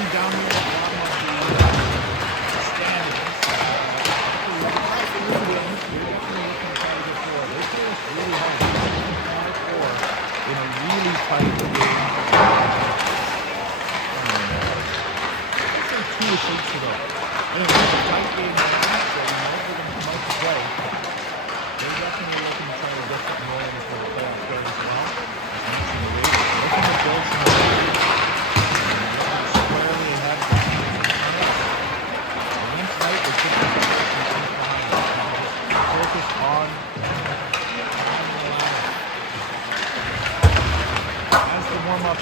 sitting down here at the bottom of the standings. You're definitely looking to try to get four. They played us really hard. They four in a really tight game. I'd say 2 or 6 to go. And it was a tight game last, so you know they're going to come out to play. They're definitely looking to try to get something rolling before the playoffs start as well. As mentioned, the Raiders looking to build some lead. Squarely ahead of the teams in front of us. And then tonight, they took some things behind us. Just focus on the ladder. As the warm-up.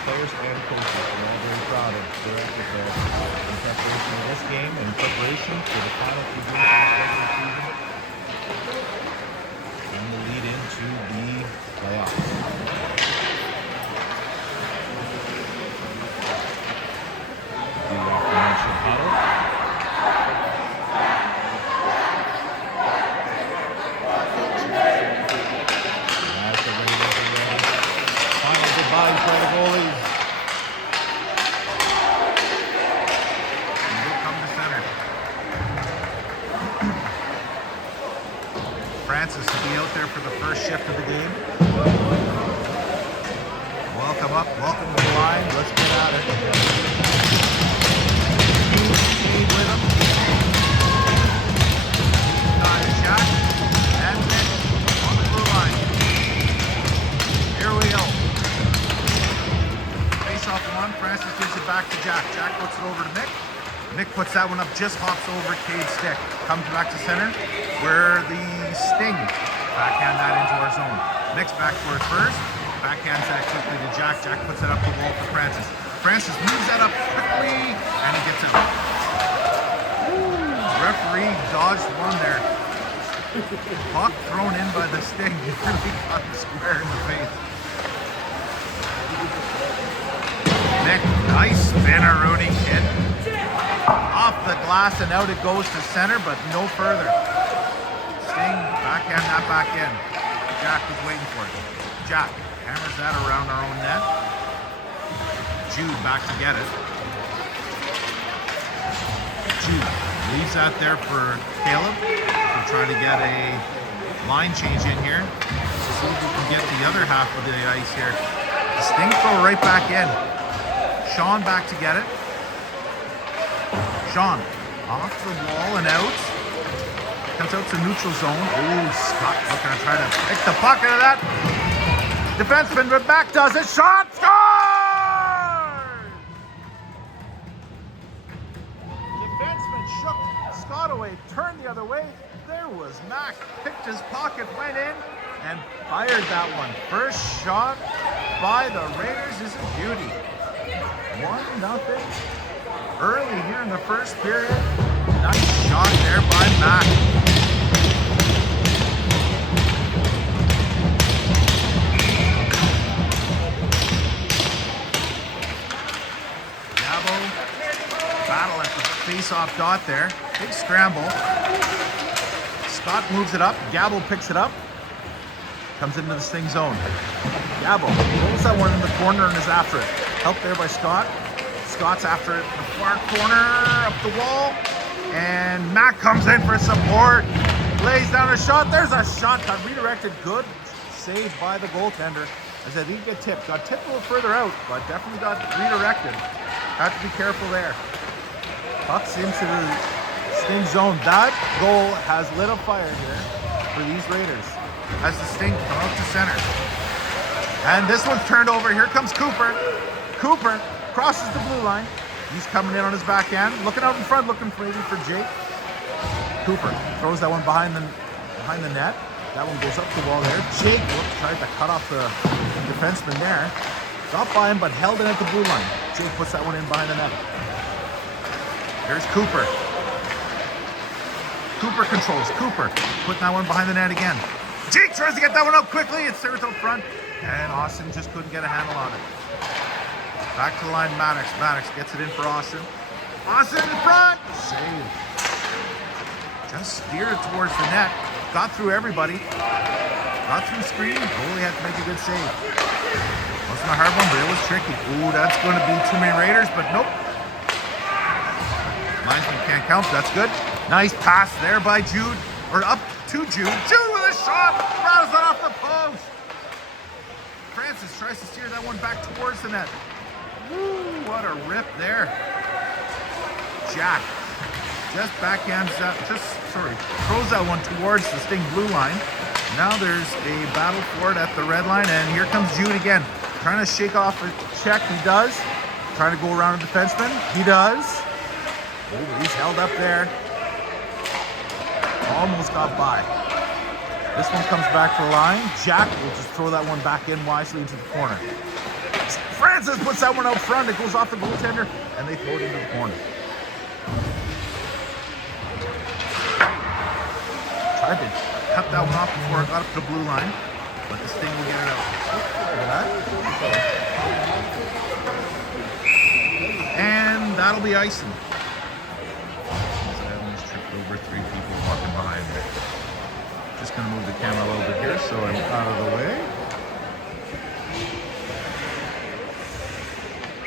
Players and coaches are all very proud of their effort there in preparation for this game and in preparation for the final 2 games of the regular season and the lead into the playoffs. The aforementioned huddle. As the Raiders are ready. Final goodbyes by the goalies. Francis will be out there for the first shift of the game. Welcome up, welcome to the line. Let's get at it. Speed with him. Nice shot. And Nick on the blue line. Here we go. Face off one. Francis gives it back to Jack. Jack puts it over to Nick. Nick puts that one up, just hops over Cade's stick. Comes back to center, where the Sting backhand that into our zone. Nick's back for it first. Backhands that quickly to Jack. Jack puts it up the wall for Francis. Francis moves that up quickly, and he gets it. Ooh, referee dodged one there. Puck thrown in by the Sting. He really got him square in the face. Nick, nice spinner, Rooney kid. Off the glass and out it goes to center, but no further. Sting, backhand that back in. Jack was waiting for it. Jack hammers that around our own net. Jude back to get it. Jude leaves that there for Caleb to try to get a line change in here. So see if we can get the other half of the ice here. The Sting throw right back in. Sean back to get it. Sean off the wall and out. Comes out to neutral zone. Ooh, Scott looking to try to pick the puck out of that. Defenseman, but back does it. Shot! Scores! Defenseman shook Scott away, turned the other way. There was Mac. Picked his pocket, went in, and fired that one. First shot by the Raiders is a beauty. 1-0. Early here in the first period. Nice shot there by Mac. Gabo, battle at the face-off dot there. Big scramble. Scott moves it up. Gabo picks it up. Comes into the Sting zone. Gabo rolls that one in the corner and is after it. Helped there by Scott. Scott's after it in the far corner, up the wall. And Mac comes in for support. Lays down a shot. There's a shot. Got redirected. Good save by the goaltender. As I didn't get tipped. Got tipped a little further out, but definitely got redirected. Have to be careful there. Pucks into the Sting zone. That goal has lit a fire here for these Raiders. As the Sting come out to center. And this one's turned over. Here comes Cooper. Cooper crosses the blue line. He's coming in on his backhand, looking out in front, looking maybe for Jake. Cooper throws that one behind the net. That one goes up the wall there. Jake tried to cut off the defenseman there. Got by him, but held it at the blue line. Jake puts that one in behind the net. Here's Cooper. Cooper controls. Cooper putting that one behind the net again. Jake tries to get that one up quickly. It's served up front. And Austin just couldn't get a handle on it. Back to the line, Maddox. Maddox gets it in for Austin. Austin in front. Save. Just steered it towards the net. Got through everybody. Got through screen. Goalie had to make a good save. Wasn't a hard one, but it was tricky. Ooh, that's going to be too many Raiders, but nope. Linesman can't count. That's good. Nice pass there by Jude. Or up to Jude. Jude with a shot. Rattles it off the post. Francis tries to steer that one back towards the net. Woo, what a rip there. Jack just backhands that, throws that one towards the Sting blue line. Now there's a battle for it at the red line, and here comes Jude again. Trying to shake off a check, he does. Trying to go around a defenseman, he does. Oh, he's held up there. Almost got by. This one comes back to the line. Jack will just throw that one back in wisely into the corner. Francis puts that one out front. It goes off the goaltender, and they throw it into the corner. Tried to cut that one off before it got up to the blue line, but this thing will get it out. Look at that. And that'll be icing. I almost tripped over 3 people walking behind me. Just gonna move the camera a little bit here so I'm out of the way. I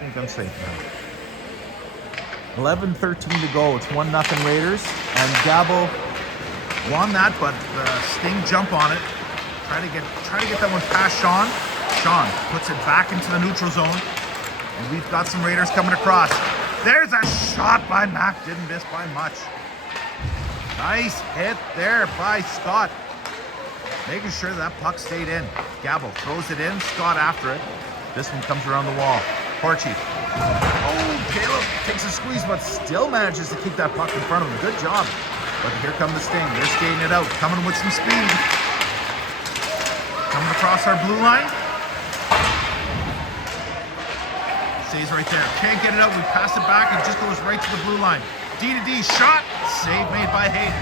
think I'm safe now. 11:13 to go. It's 1-0 Raiders, and Gabo won that, but the Sting jump on it. Try to get that one past Sean. Sean puts it back into the neutral zone, and we've got some Raiders coming across. There's a shot by Mac. Didn't miss by much. Nice hit there by Scott. Making sure that puck stayed in. Gabo throws it in. Scott after it. This one comes around the wall. Porchy. Oh, Caleb takes a squeeze, but still manages to keep that puck in front of him. Good job. But here come the Sting. They're skating it out. Coming with some speed. Coming across our blue line. Stays right there. Can't get it out. We pass it back. It just goes right to the blue line. D to D shot. Save made by Hayden.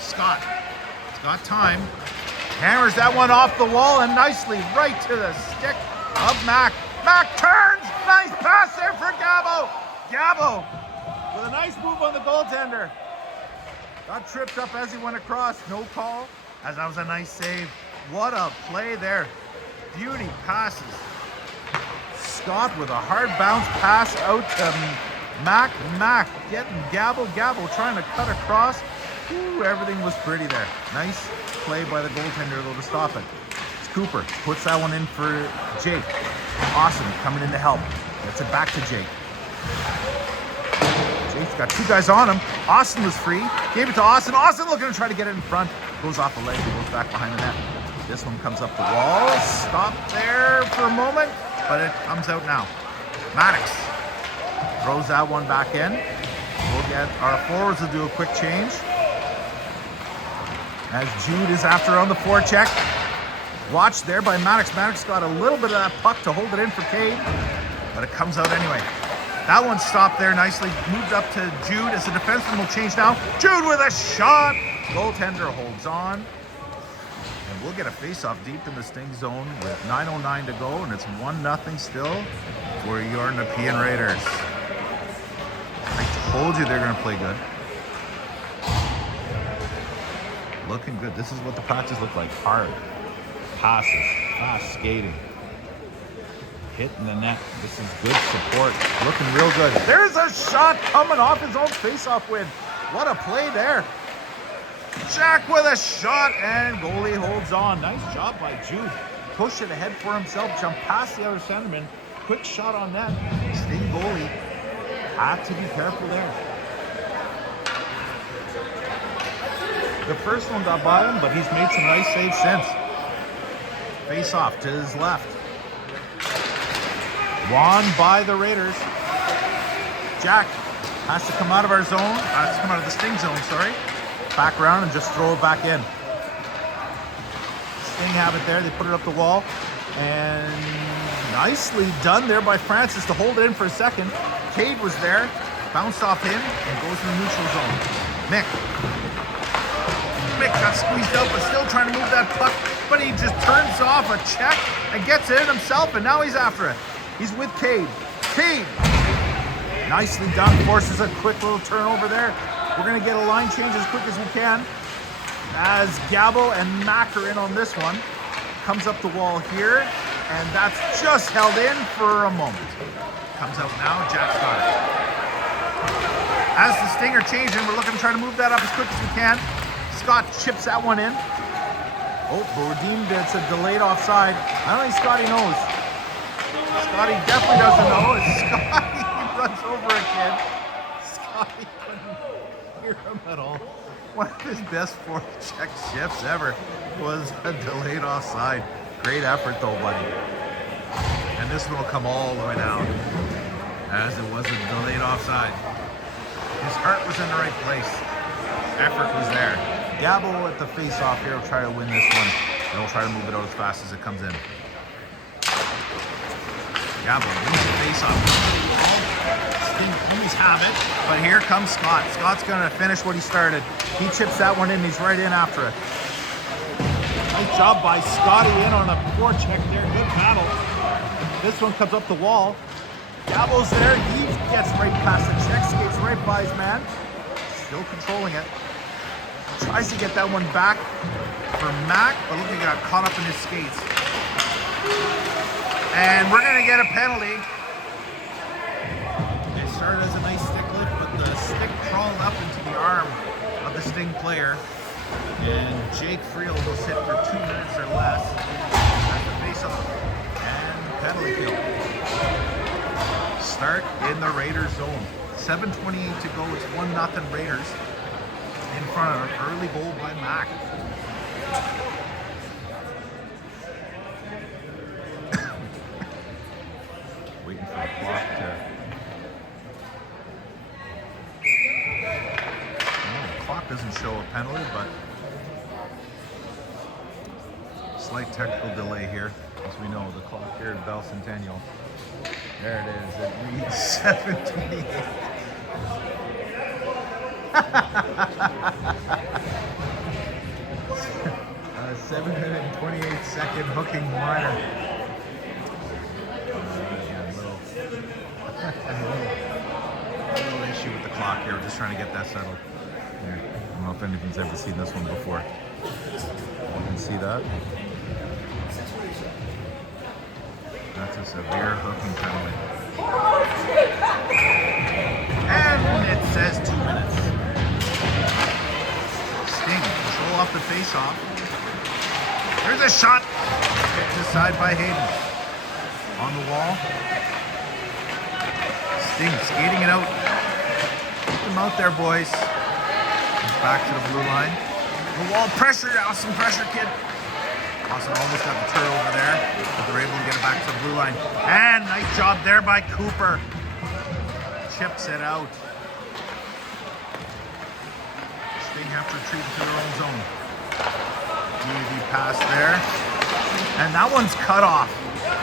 Scott. He's got time. Hammers that one off the wall and nicely right to the stick of Mac. Mac turns. Nice pass there for Gabo. Gabo with a nice move on the goaltender. Got tripped up as he went across. No call, as that was a nice save. What a play there. Beauty passes. Scott with a hard bounce pass out to Mac. Mac getting Gabo. Gabo trying to cut across. Ooh, everything was pretty there. Nice play by the goaltender though to stop it. It's Cooper puts that one in for Jake. Awesome coming in to help. Gets it back to Jake. Jake's got 2 guys on him. Austin was free. Gave it to Austin. Austin looking to try to get it in front. Goes off the leg. He goes back behind the net. This one comes up the wall. Stop there for a moment, but it comes out now. Maddox throws that one back in. We'll get our forwards to do a quick change. As Jude is after on the forecheck. Watched there by Maddox. Maddox got a little bit of that puck to hold it in for Cade, but it comes out anyway. That one stopped there nicely. Moved up to Jude as the defenseman will change now. Jude with a shot. Goaltender holds on. And we'll get a face-off deep in the Sting zone with 9:09 to go, and it's 1-0 still for your Nepean Raiders. I told you they're going to play good. Looking good. This is what the practice looked like. Hard passes, fast skating, hitting the net. This is good support. Looking real good. There's a shot coming off his own face-off win. What a play there. Jack with a shot, and goalie holds on. Nice job by Jude. Push it ahead for himself, jump past the other centerman. Quick shot on net. Sting goalie had to be careful there. The first one got by him, but he's made some nice saves since. Face off to his left. Won by the Raiders. Jack has to come out of our zone. Has to come out of the Sting zone, sorry. back around and just throw it back in. Sting have it there. They put it up the wall. And nicely done there by Francis to hold it in for a second. Cade was there. Bounced off him and goes in the neutral zone. Mick got squeezed out, but still trying to move that puck. But he just turns off a check and gets it in himself, and now he's after it. He's with Cade. Cade! Nicely done. Forces a quick little turnover there. We're going to get a line change as quick as we can. As Gabo and Mac are in on this one. Comes up the wall here, and that's just held in for a moment. Comes out now, Jack Scott. As the Stinger changing, we're looking to try to move that up as quick as we can. Scott chips that one in. Oh, but we're deemed it's a delayed offside. I don't think Scotty knows. Scotty definitely doesn't know. Scotty runs over a kid. Scotty couldn't hear him at all. One of his best forecheck shifts ever was a delayed offside. Great effort though, buddy. And this one will come all the way down, as it was a delayed offside. His heart was in the right place. Effort was there. Gabo at the face-off here will try to win this one. And he'll try to move it out as fast as it comes in. Gabo wins the face-off. Sting always have it, but here comes Scott. Scott's gonna finish what he started. He chips that one in, he's right in after it. Nice job by Scotty in on a forecheck there. Good battle. This one comes up the wall. Gabo's there. He gets right past the check, skates right by his man. Still controlling it. Tries to get that one back for Mac, but look, he got caught up in his skates. And we're going to get a penalty. It started as a nice stick lift, but the stick crawled up into the arm of the Sting player. And Jake Friel will sit for 2 minutes or less at the face-off. And penalty kill. Start in the Raiders zone. 7:28 to go. It's 1-0 Raiders. In front of an early goal by Mac. Waiting for the clock to... Well, the clock doesn't show a penalty, but... Slight technical delay here. As we know, the clock here at Bell Centennial. There it is. It reads 7:28. 7-minute and 28-second hooking minor. A little issue with the clock here. We're just trying to get that settled. Here. I don't know if anybody's ever seen this one before. You can see that. That's a severe hooking penalty. And it says 2 minutes. Sting, control off the face-off. There's a shot. Kicked aside by Hayden. On the wall. Sting skating it out. Keep them out there, boys. Comes back to the blue line. The wall pressure. Awesome pressure, kid. Awesome almost got the turnover there, but they're able to get it back to the blue line. And nice job there by Cooper. Chips it out. Sting have to retreat to their own zone. Easy pass there. And that one's cut off.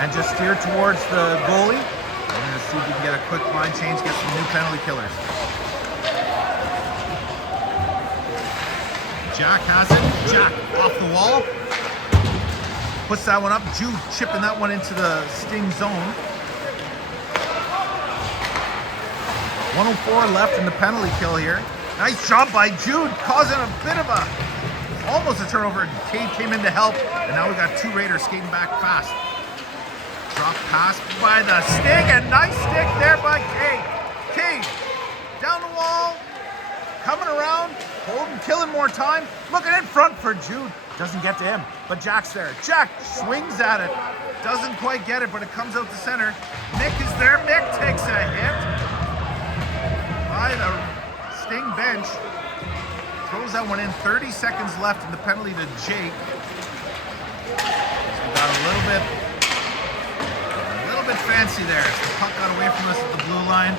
And just steer towards the goalie. We're going to see if we can get a quick line change, get some new penalty killers. Jack has it. Jack off the wall. Puts that one up. Jude chipping that one into the Sting zone. 1:04 left in the penalty kill here. Nice job by Jude, causing a bit of almost a turnover. Cade came in to help, and now we got two Raiders skating back fast. Drop pass by the Sting, and nice stick there by Cade. Cade, down the wall, coming around, holding, killing more time, looking in front for Jude. Doesn't get to him, but Jack's there. Jack swings at it, doesn't quite get it, but it comes out to center. Mick is there. Mick takes a hit by the Sting bench. Throws that one in. 30 seconds left in the penalty to Jake. So we got a little bit fancy there. So the puck got away from us at the blue line.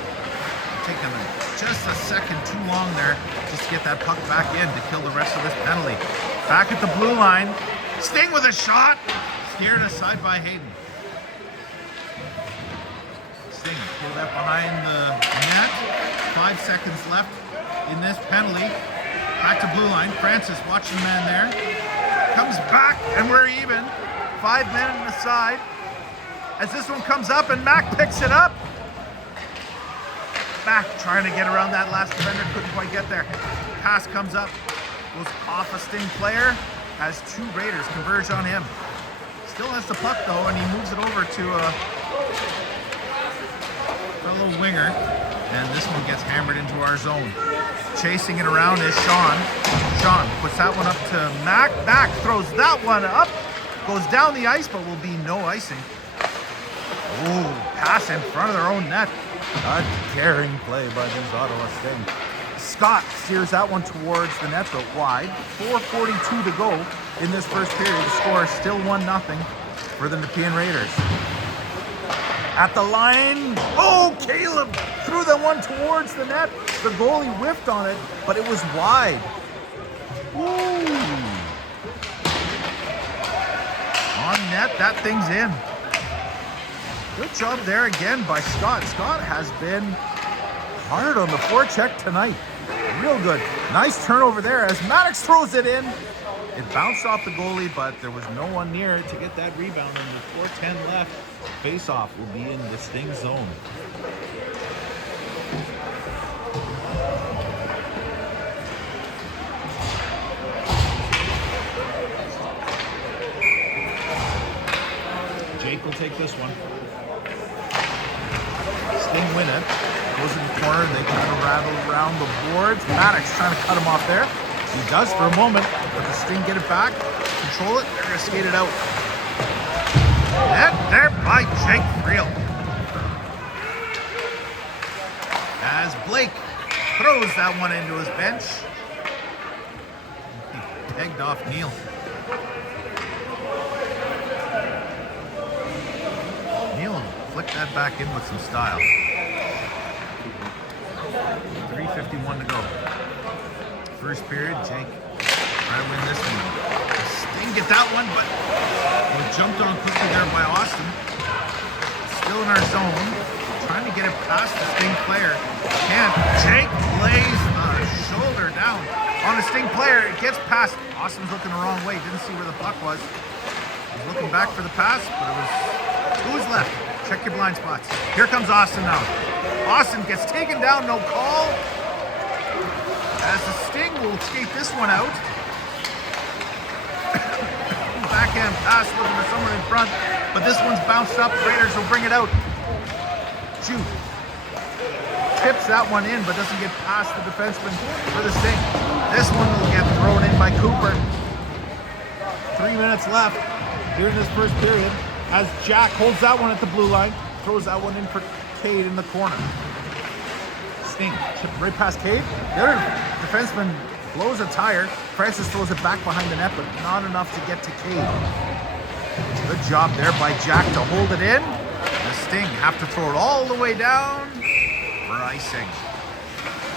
taking just a second too long there just to get that puck back in to kill the rest of this penalty. Back at the blue line. Sting with a shot. Steered aside by Hayden. Sting pulled that behind the net. 5 seconds left in this penalty. Back to blue line. Francis watching the man there. Comes back and we're even. 5 men on the side. As this one comes up and Mac picks it up. Mac trying to get around that last defender. Couldn't quite get there. Pass comes up. Goes off a Sting player. Has 2 Raiders converge on him. Still has the puck though, and he moves it over to a little winger. And this one gets hammered into our zone. Chasing it around is Sean. Sean puts that one up to Mac. Mac throws that one up. Goes down the ice, but will be no icing. Ooh, pass in front of their own net. A daring play by these Ottawa Sting. Scott steers that one towards the net, but wide. 4:42 to go in this first period. The score is still 1-0 for the Nepean Raiders. At the line, oh, Caleb threw that one towards the net. The goalie whiffed on it, but it was wide. Ooh. On net, that thing's in. Good job there again by Scott. Scott has been hard on the forecheck tonight. Real good. Nice turnover there as Maddox throws it in. It bounced off the goalie, but there was no one near it to get that rebound. And with 4:10 left, face-off will be in the Sting zone. Jake will take this one. Sting win it. Goes in the corner. They kind of rattle around the boards. Maddox trying to cut him off there. He does for a moment, but the Sting get it back, control it. They're going to skate it out. Net there by Jake Friel. As Blake throws that one into his bench. He pegged off Neil. Neil flicked that back in with some style. 3:51 to go. First period, Jake trying to win this one. Sting get that one, but was jumped on quickly there by Austin. Still in our zone, trying to get it past the Sting player. Can't. Jake lays the shoulder down on a Sting player. It gets past. Austin's looking the wrong way. Didn't see where the puck was. He's looking back for the pass, but it was who's left. Check your blind spots. Here comes Austin now. Austin gets taken down, no call. As the Sting will skate this one out. Backhand pass looking for someone in front, but this one's bounced up. Raiders will bring it out. Shoot. Tips that one in, but doesn't get past the defenseman for the Sting. This one will get thrown in by Cooper. 3 minutes left here in this first period. As Jack holds that one at the blue line, throws that one in for Cade in the corner. Sting tipped right past Cade. The other defenseman blows a tire. Francis throws it back behind the net, but not enough to get to Cade. Good job there by Jack to hold it in. The Sting have to throw it all the way down for icing.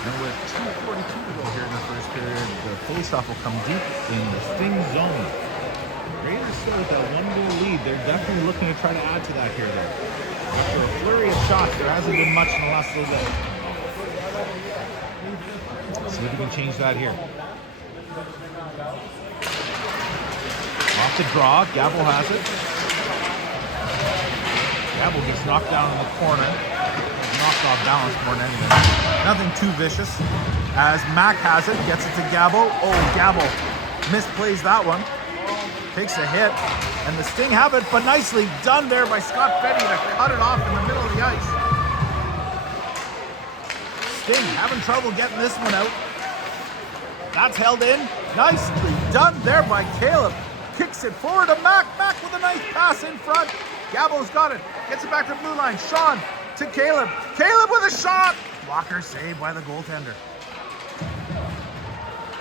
And with 2:42 to go here in the first period, the faceoff will come deep in the Sting zone. Raiders still with that 1-goal lead. They're definitely looking to try to add to that here, though. After a flurry of shots, there hasn't been much in the last little bit. See if we can change that here. Off the draw, Gabble has it. Gabble gets knocked down in the corner. Knocked off balance more than anything. Nothing too vicious. As Mac has it, gets it to Gabble. Oh, Gabble misplays that one. Takes a hit, and the Sting have it, but nicely done there by Scott Fetty to cut it off in the middle of the ice. Sting having trouble getting this one out. That's held in. Nicely done there by Caleb. Kicks it forward to Mac. Mac with a nice pass in front. Gabo's got it. Gets it back to the blue line. Sean to Caleb. Caleb with a shot. Blocker saved by the goaltender.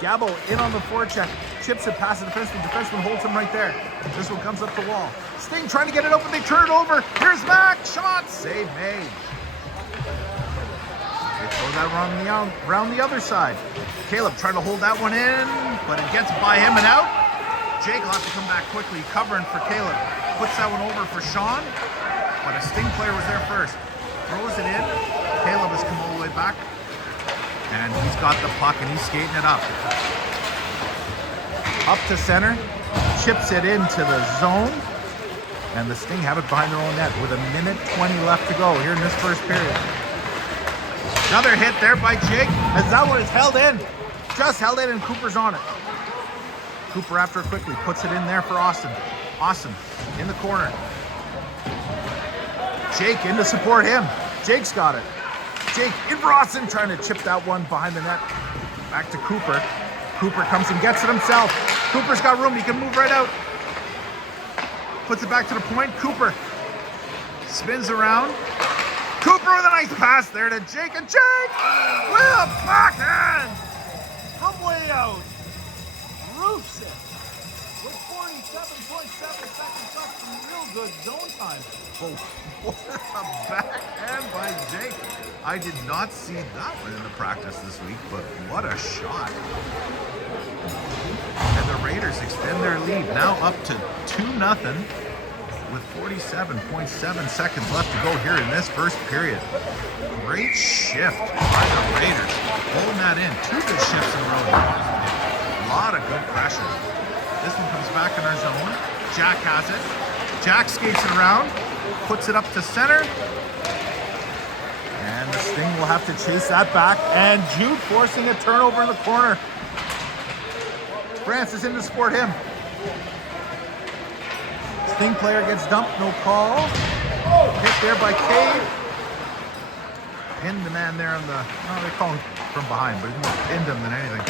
Gabo in on the forecheck. Chips it past the defenseman. Defenseman holds him right there. This one comes up the wall. Sting trying to get it open. They turn it over. Here's Mac. Shot. Save made. It goes Throws that around the other side. Caleb trying to hold that one in, but it gets by him and out. Jake will have to come back quickly, covering for Caleb. Puts that one over for Sean, but a Sting player was there first. Throws it in. Caleb has come all the way back, and he's got the puck, and he's skating it up. Up to center, chips it into the zone, and the Sting have it behind their own net with 1:20 left to go here in this first period. Another hit there by Jake, as that one is held in. Just held in, and Cooper's on it. Cooper, after it quickly, puts it in there for Austin. Austin in the corner. Jake in to support him. Jake's got it. Jake in for Austin, trying to chip that one behind the net. Back to Cooper. Cooper comes and gets it himself. Cooper's got room. He can move right out. Puts it back to the point. Cooper spins around. Cooper with a nice pass there to Jake. And Jake with a backhand. Come way out. Roofs it with 47.7 seconds left. Some real good zone time. Oh, what a backhand by Jake. I did not see that one in the practice this week, but what a shot. And the Raiders extend their lead now up to 2-0 with 47.7 seconds left to go here in this first period. Great shift by the Raiders. Holding that in. 2 good shifts in a row. A lot of good pressure. This one comes back in our zone. Jack has it. Jack skates it around. Puts it up to center. And the Sting will have to chase that back. And Jude forcing a turnover in the corner. Francis in to support him. Sting player gets dumped, no call. Hit there by Cade. Pinned the man there on the, they call him from behind, but he more pinned him than anything.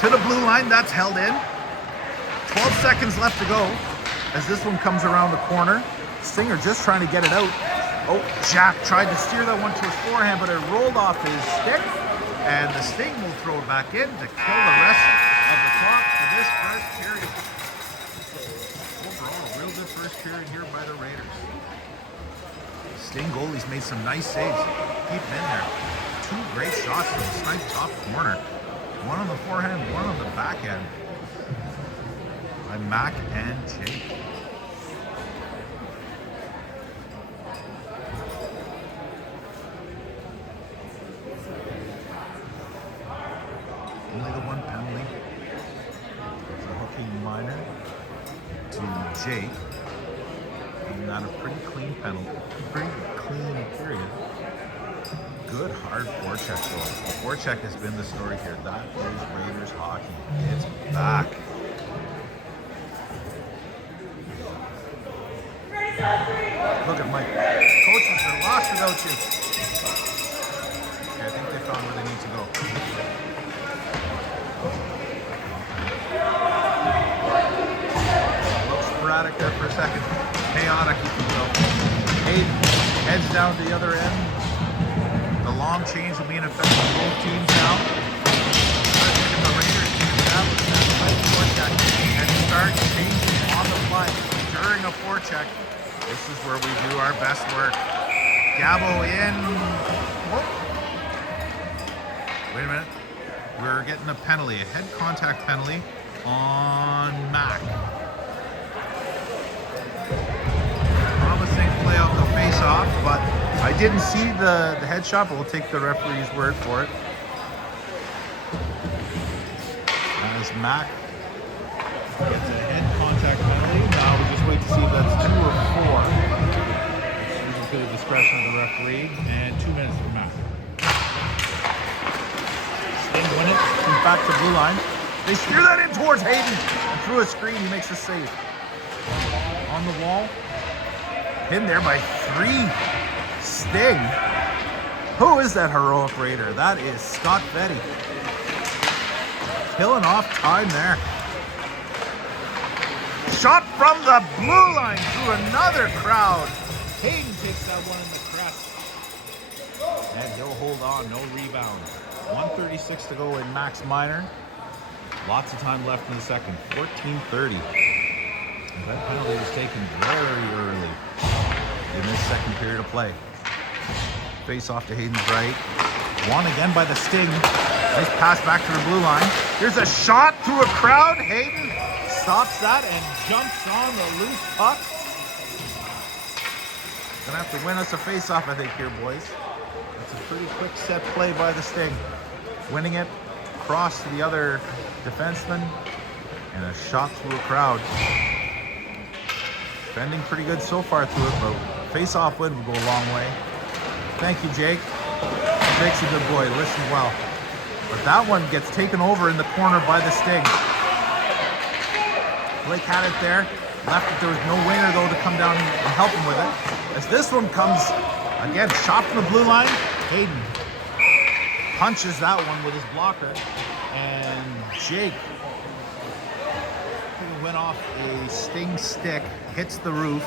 To the blue line, that's held in. 12 seconds left to go as this one comes around the corner. Stinger just trying to get it out. Oh, Jack tried to steer that one to his forehand, but it rolled off his stick. And the Sting will throw it back in to kill the rest of the clock for this first period. Overall, a real good first period here by the Raiders. Sting goalie's made some nice saves. Keep him in there. 2 great shots from the snipe top corner. One on the forehand, one on the backhand. By Mac and Jake. Only the one penalty. It's a hooking minor to Jake. And not a pretty clean penalty. Pretty clean period. Good hard forecheck goal. Forecheck has been the story here. That is Raiders hockey. It's back. Look at Mike. Coaches are lost without you. Okay, I think they found where they need to go. Looks sporadic there for a second. Chaotic. Hayden heads down to the other end. The long change will be in effect for both teams now. The Raiders can establish that tight forecheck and start changing on the fly during a forecheck. This is where we do our best work. Gabo in. Whoop. Wait a minute. We're getting a penalty, a head contact penalty on Mac. Promising play off the face-off, but I didn't see the headshot, but we'll take the referee's word for it. As Mac gets a head contact penalty. Now we just wait to see if that's 2 or 4. It's to the discretion of the referee. And 2 minutes for Mac. Sting win it. Comes back to blue line. They steer that in towards Hayden. And through a screen, he makes a save. On the wall. Pinned there by 3. Sting. Who is that heroic Raider? That is Scott Betty. Killing off time there. Shot from the blue line through another crowd. Hayden takes that one in the crest. And he'll hold on, no rebound. 1:36 to go in Max Minor. Lots of time left in the second, 14:30. That penalty was taken very early in this second period of play. Face off to Hayden's right. Won again by the Sting. Nice pass back to the blue line. Here's a shot through a crowd. Hayden stops that and jumps on the loose puck. Gonna have to win us a face-off, I think, here, boys. It's a pretty quick set play by the Sting. Winning it, cross to the other defenseman, and a shot through a crowd. Defending pretty good so far through it, but face-off win would go a long way. Thank you, Jake. Jake's a good boy, listen well. But that one gets taken over in the corner by the Sting. Blake had it there. Left it, there was no winger though to come down and help him with it. As this one comes, again, shot from the blue line, Hayden punches that one with his blocker. And Jake went off a Sting stick, hits the roof,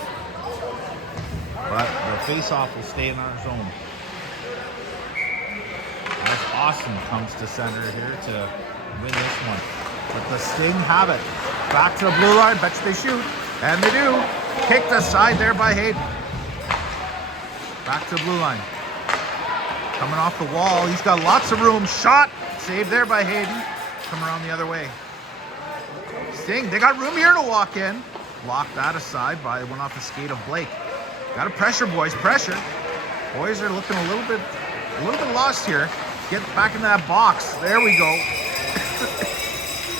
but the face-off will stay in our zone. As Austin comes to center here to win this one. But the Sting have it. Back to the blue line, bet you they shoot. And they do. Kicked aside there by Hayden. Back to the blue line. Coming off the wall. He's got lots of room. Shot. Saved there by Hayden. Come around the other way. Sting, they got room here to walk in. Blocked that aside by one off the skate of Blake. Got to pressure, boys. Pressure. Boys are looking a little bit lost here. Get back in that box. There we go.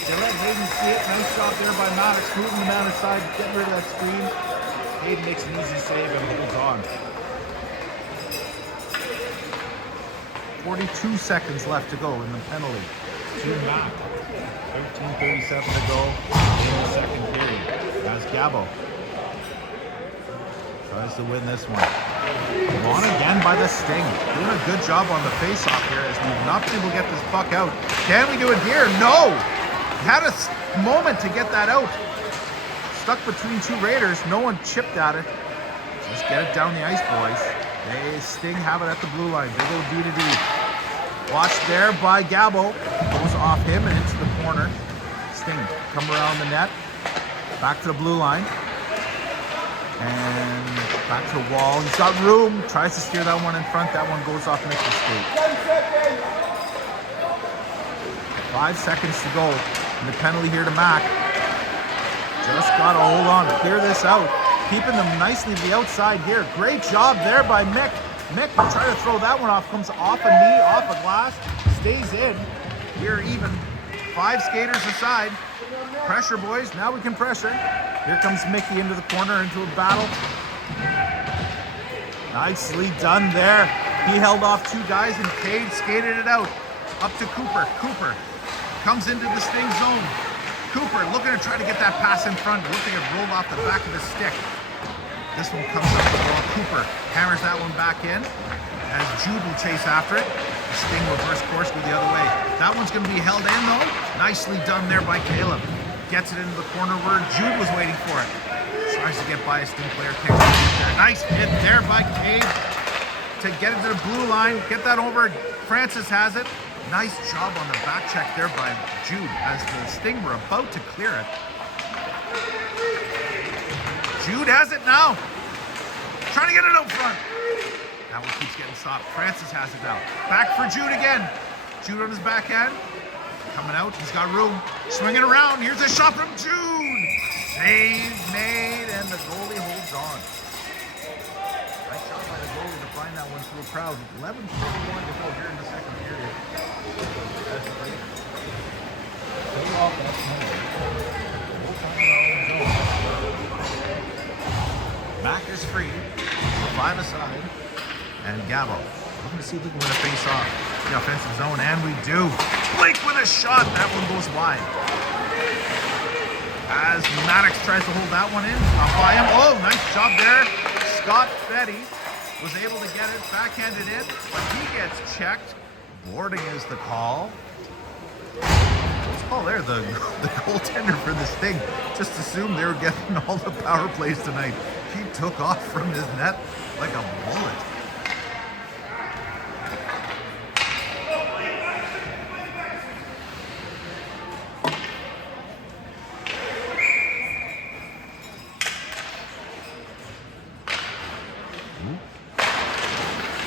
They let Hayden see it. Nice shot there by Maddox. Moving the man aside, getting rid of that screen. Hayden makes an easy save and holds on. 42 seconds left to go in the penalty. To Matt. 13:37 to go in the second period. As Gabo tries to win this one. Won again by the Sting. Doing a good job on the face-off here as we've not been able to get this puck out. Can we do it here? No! Had a moment to get that out. Stuck between two Raiders. No one chipped at it. Just get it down the ice, boys. They Sting have it at the blue line. Big old D-to-D. Watched there by Gabo. Goes off him and into the corner. Sting come around the net. Back to the blue line. And back to the wall. He's got room. Tries to steer that one in front. That one goes off into the skate. 5 seconds to go. And the penalty here to Mac. Just got to hold on, clear this out. Keeping them nicely to the outside here. Great job there by Mick. Mick will try to throw that one off. Comes off a knee, off a glass. Stays in. We're even. 5 skaters aside. Pressure, boys. Now we can pressure. Here comes Mickey into the corner, into a battle. Nicely done there. He held off 2 guys and Cade skated it out. Up to Cooper. Cooper comes into the Sting zone. Cooper looking to try to get that pass in front. Looking at rolled off the back of the stick. This one comes up the ball. Cooper hammers that one back in as Jude will chase after it. The Sting reverse course go the other way. That one's going to be held in though. Nicely done there by Caleb. Gets it into the corner where Jude was waiting for it. Tries to get by a Sting player. Kicks it there. Nice hit there by Cade to get it to the blue line. Get that over. Francis has it. Nice job on the back check there by Jude as the Sting were about to clear it. Jude has it now. Trying to get it out front. That one keeps getting stopped. Francis has it now. Back for Jude again. Jude on his backhand. Coming out. He's got room. Swinging around. Here's a shot from Jude. Save made and the goalie holds on. Nice shot by the goalie to find that one through a crowd. 11:41 to go here in the second period. That's great. Play off that Mac is free. 5 aside. And Gabo. Looking to see if we can win a face off the offensive zone. And we do. Blake with a shot. That one goes wide. As Maddox tries to hold that one in. Off by him. Oh, nice job there. Scott Fetty was able to get it, backhanded in, but he gets checked. Boarding is the call. Oh, there, the goaltender for this thing just assumed they were getting all the power plays tonight. He took off from his net like a bullet.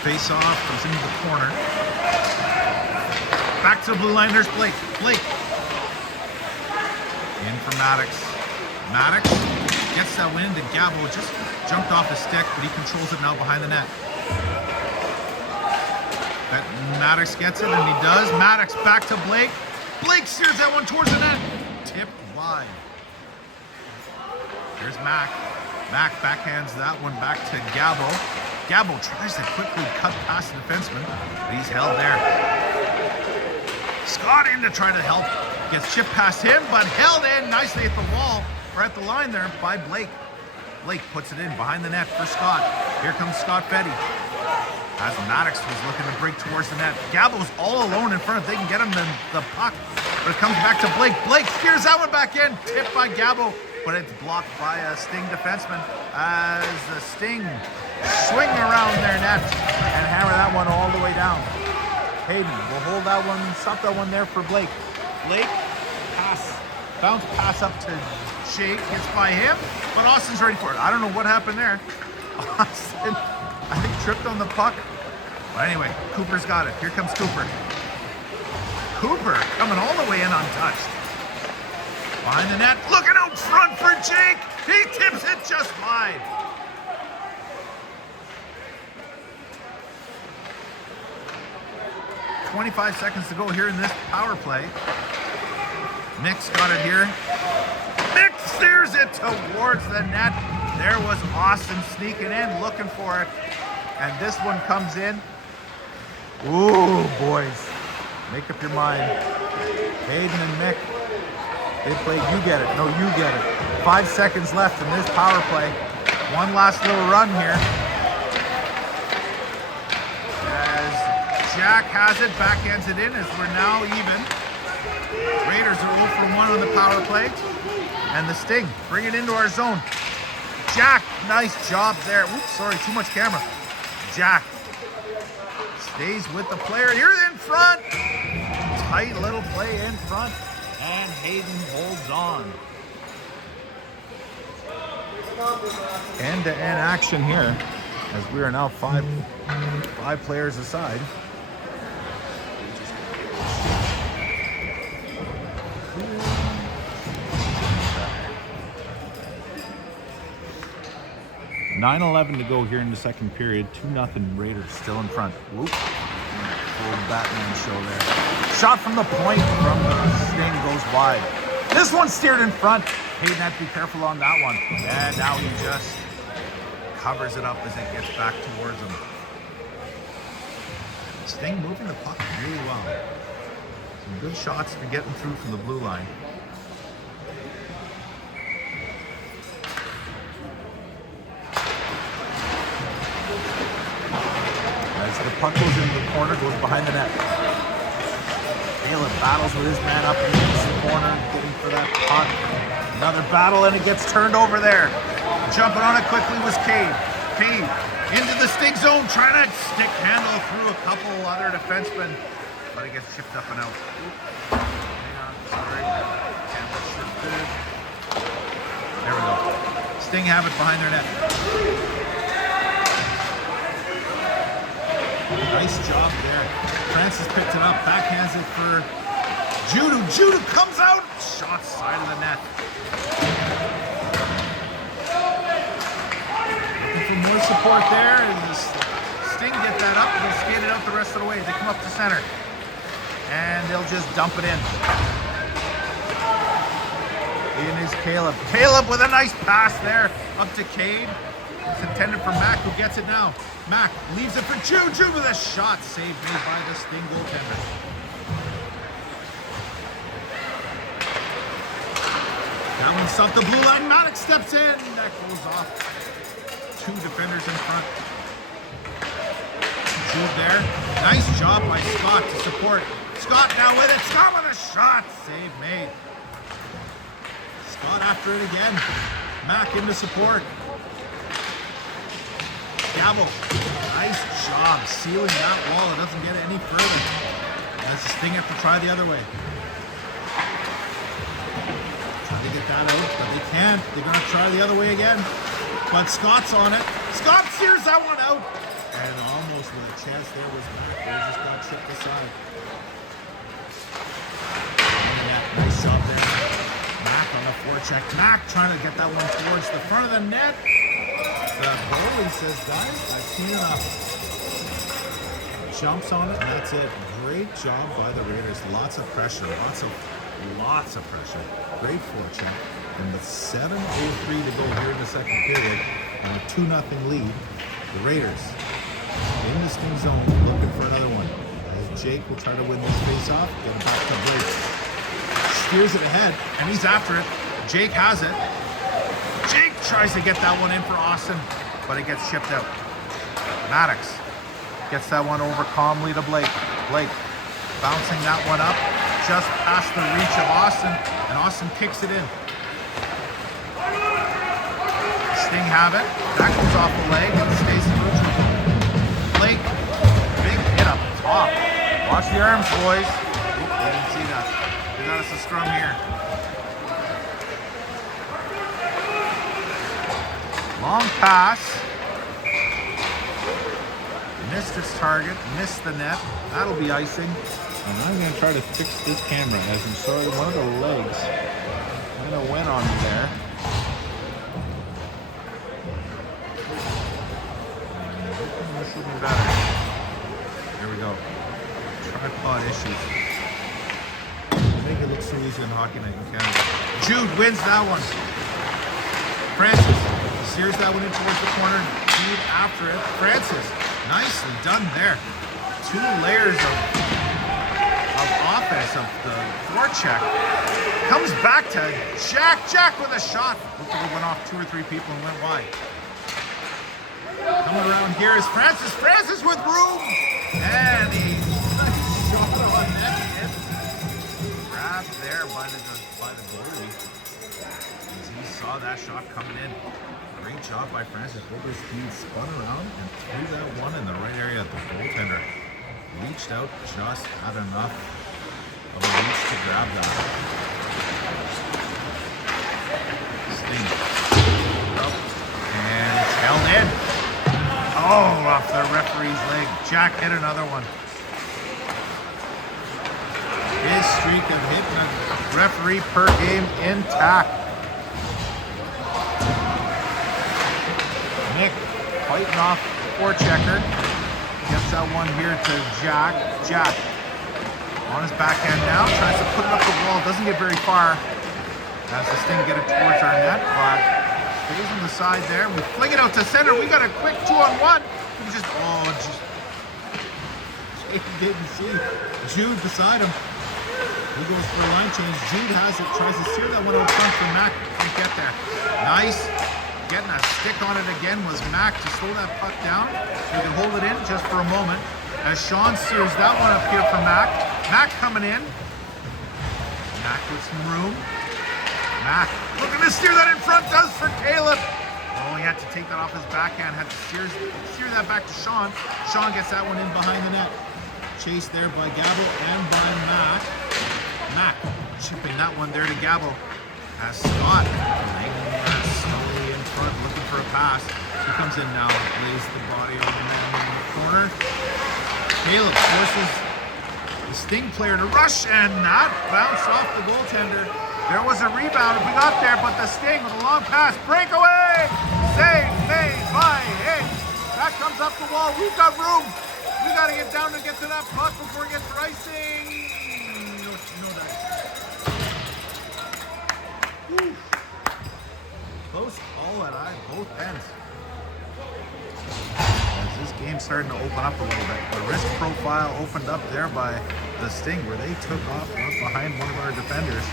Face off, comes into the corner. Back to the blue line. There's Blake. Blake. In for Maddox. Maddox gets that win into Gabo. Just jumped off his stick, but he controls it now behind the net. That Maddox gets it, and he does. Maddox back to Blake. Blake steers that one towards the net. Tipped wide. Here's Mac. Mac backhands that one back to Gabo. Gabo tries to quickly cut past the defenseman, but he's held there. Scott in to try to help. Gets chipped past him, but held in nicely at the wall, or at the line there by Blake. Blake puts it in behind the net for Scott. Here comes Scott Fetty. As Maddox was looking to break towards the net. Gabo's all alone in front. If they can get him the puck. But it comes back to Blake. Blake steers that one back in. Tipped by Gabo. But it's blocked by a Sting defenseman. As the Sting swing around their net and hammer that one all the way down. Hayden will hold that one, stop that one there for Blake. Blake, pass. Bounce pass up to Jake. Gets by him. But Austin's ready for it. I don't know what happened there. Austin, I think, tripped on the puck. But anyway, Cooper's got it. Here comes Cooper. Cooper coming all the way in untouched. Behind the net, looking out front for Jake. He tips it just wide. .25 seconds to go here in this power play. Nick's got it here. Nick steers it towards the net. There was Austin sneaking in, looking for it. And this one comes in. Ooh, boys. Make up your mind. Hayden and Mick, they play you get it. No, you get it. 5 seconds left in this power play. One last little run here. As Jack has it, backhands it in as we're now even. Raiders are 0 for 1 on the power play. And the Sting bring it into our zone. Jack, nice job there. Oops, sorry, too much camera. Jack stays with the player here in front. Tight little play in front. And Hayden holds on. End-to-end action here as we are now five players aside. .9:11 to go here in the second period. 2-0 Raiders still in front. Whoop. Full Batman show there. Shot from the point from the Sting goes wide. This one steered in front. Hayden had to be careful on that one. And now he just covers it up as it gets back towards him. Sting moving the puck really well. Some good shots for getting through from the blue line. The puck goes into the corner, goes behind the net. Caleb battles with his man up against the corner, getting for that puck. Another battle, and it gets turned over there. Jumping on it quickly was Cade. Cade into the Sting zone, trying to stick handle through a couple other defensemen, but it gets chipped up and out. Hang on, sorry. Camera shifted. There we go. Sting have it behind their net. Nice job there. Francis picked it up, backhands it for Judo. Judo comes out, shot side of the net. Looking for more support there, and the Sting get that up, and they'll skate it out the rest of the way. They come up to center, and they'll just dump it in. In is Caleb. Caleb with a nice pass there, up to Cade. It's intended for Mac, who gets it now. Mac leaves it for Juju with a shot saved made by the Sting goaltender. That one stopped the blue line. Maddox steps in. That goes off. Two defenders in front. Jude there. Nice job by Scott to support. Scott now with it. Scott with a shot. Save made. Scott after it again. Mac into support. Gabo, nice job sealing that wall. It doesn't get it any further. As the Sting have to try the other way. Try to get that out, but they can't. They're going to try the other way again. But Scott's on it. Scott steers that one out. And almost with a chance there was Mac. They just got chipped aside. Nice job there. Mac on the forecheck. Mac trying to get that one towards the front of the net. The goalie says, guys, I've seen enough. Jumps on it, and that's it. Great job by the Raiders. Lots of pressure. Lots of pressure. Great forecheck. And with 7:03 to go here in the second period, and a 2-0 lead, the Raiders in the Sting zone looking for another one. As Jake will try to win this face-off, get it back to Blake. Steers it ahead, and he's after it. Jake has it. Jake tries to get that one in for Austin, but it gets shipped out. Maddox gets that one over calmly to Blake. Blake bouncing that one up just past the reach of Austin, and Austin kicks it in. Sting have it. That goes off the leg and stays neutral. Blake, big hit up top. Watch the arms, boys. Oop, I didn't see that. They got us a scrum here. Long pass. Missed its target, missed the net. That'll be icing. And I'm going to try to fix this camera, as I'm sorry, one of the legs kind of went on me there. This will be better. Here we go. Tripod issues. Make it look so easy on Hockey Night in Canada. Jude wins that one. Francis steers that one in towards the corner. Jude after it. Francis, nicely done there. 2 layers of offense of the forecheck. Comes back to Jack. Jack with a shot. Looked like it went off 2 or 3 people and went wide. Coming around here is Francis. Francis with room. And he shot on net. Grabbed there by the goalie. As he saw that shot coming in. Great job by Francis. Over speed, spun around and threw that one in the right area of the goaltender. Reached out, just had enough of a reach to grab that. Sting. Up. And it's held in. Oh, off the referee's leg. Jack hit another one. His streak of hitting a referee per game intact. Nick fighting off forechecker. Gets that one here to Jack. Jack on his backhand now. Tries to put it up the wall. Doesn't get very far. Has the Sting get it towards our net, but stays on the side there. We fling it out to center. We got a quick 2-on-1. He just Jake didn't see. Jude beside him. He goes for a line change. Jude has it. Tries to steer that one out front for Mac. Can't get there. Nice. Getting a stick on it again was Mac to slow that puck down. We can hold it in just for a moment. As Sean steers that one up here for Mac. Mac coming in. Mac with some room. Mac looking to steer that in front. Does for Caleb. Oh, he had to take that off his backhand. Had to steer that back to Sean. Sean gets that one in behind the net. Chased there by Gabo and by Mac. Mac chipping that one there to Gabo. As Scott slowly in front, looking for a pass. He comes in now, lays the body over the man in the corner. Caleb forces the Sting player to rush, and that bounced off the goaltender. There was a rebound if we got there, but the Sting with a long pass. Breakaway! Save made by Higgs. That comes up the wall. We've got room. We got to get down and get to that puck before it gets to icing. No dice. Woo. Close all at eye, both ends. As this game's starting to open up a little bit. The risk profile opened up there by the Sting, where they took off behind one of our defenders.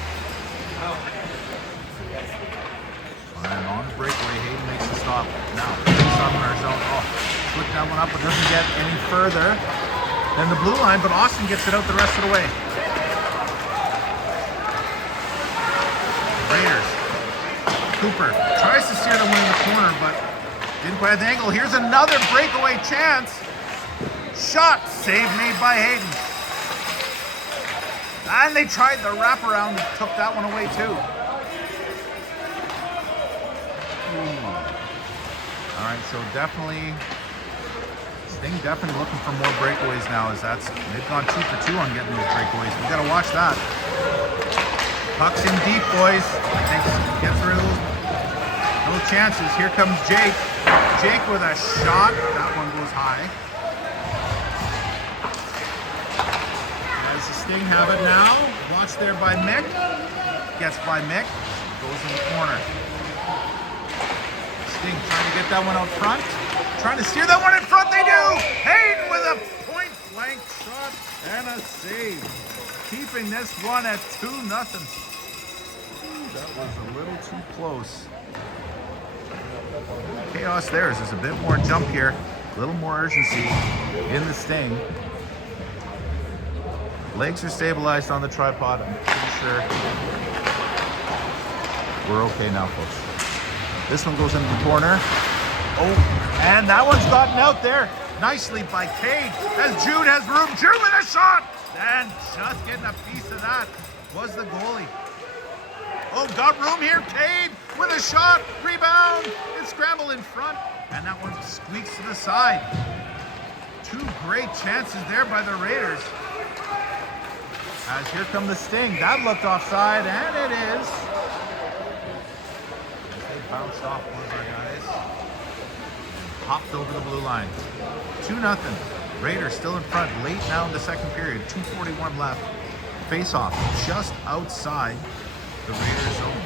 And on the breakaway, Hayden makes the stop. Now, stop in our zone. Oh, flick that one up, but doesn't get any further than the blue line, but Austin gets it out the rest of the way. Raiders. Cooper tries to steer the one in the corner, but didn't quite have the angle. Here's another breakaway chance. Shot, save made by Hayden. And they tried the wraparound and took that one away too. All right, so definitely, Sting definitely looking for more breakaways now, as they've gone 2 for 2 on getting those breakaways. We gotta watch that. Puck's in deep, boys. Thanks. Get through. No chances. Here comes Jake. Jake with a shot. That one goes high. As the Sting have it now. Watch there by Mick. Gets by Mick. Goes in the corner. Sting trying to get that one out front. Trying to steer that one in front. They do. Hayden with a point blank shot and a save. Keeping this one at 2-0. That was a little too close. Chaos there. There's a bit more jump here. A little more urgency in the Sting. Legs are stabilized on the tripod. I'm pretty sure we're okay now, folks. This one goes into the corner. Oh, and that one's gotten out there. Nicely by Cade. As Jude has room. Jude with a shot. And just getting a piece of that was the goalie. Oh, got room here. Cade with a shot. Rebound. And scramble in front. And that one squeaks to the side. Two great chances there by the Raiders. As here come the Sting. That looked offside, and it is. They bounced off one of our guys. Popped over the blue line. 2-0. Raiders still in front. Late now in the second period. 2:41 left. Face off just outside the Raiders zone.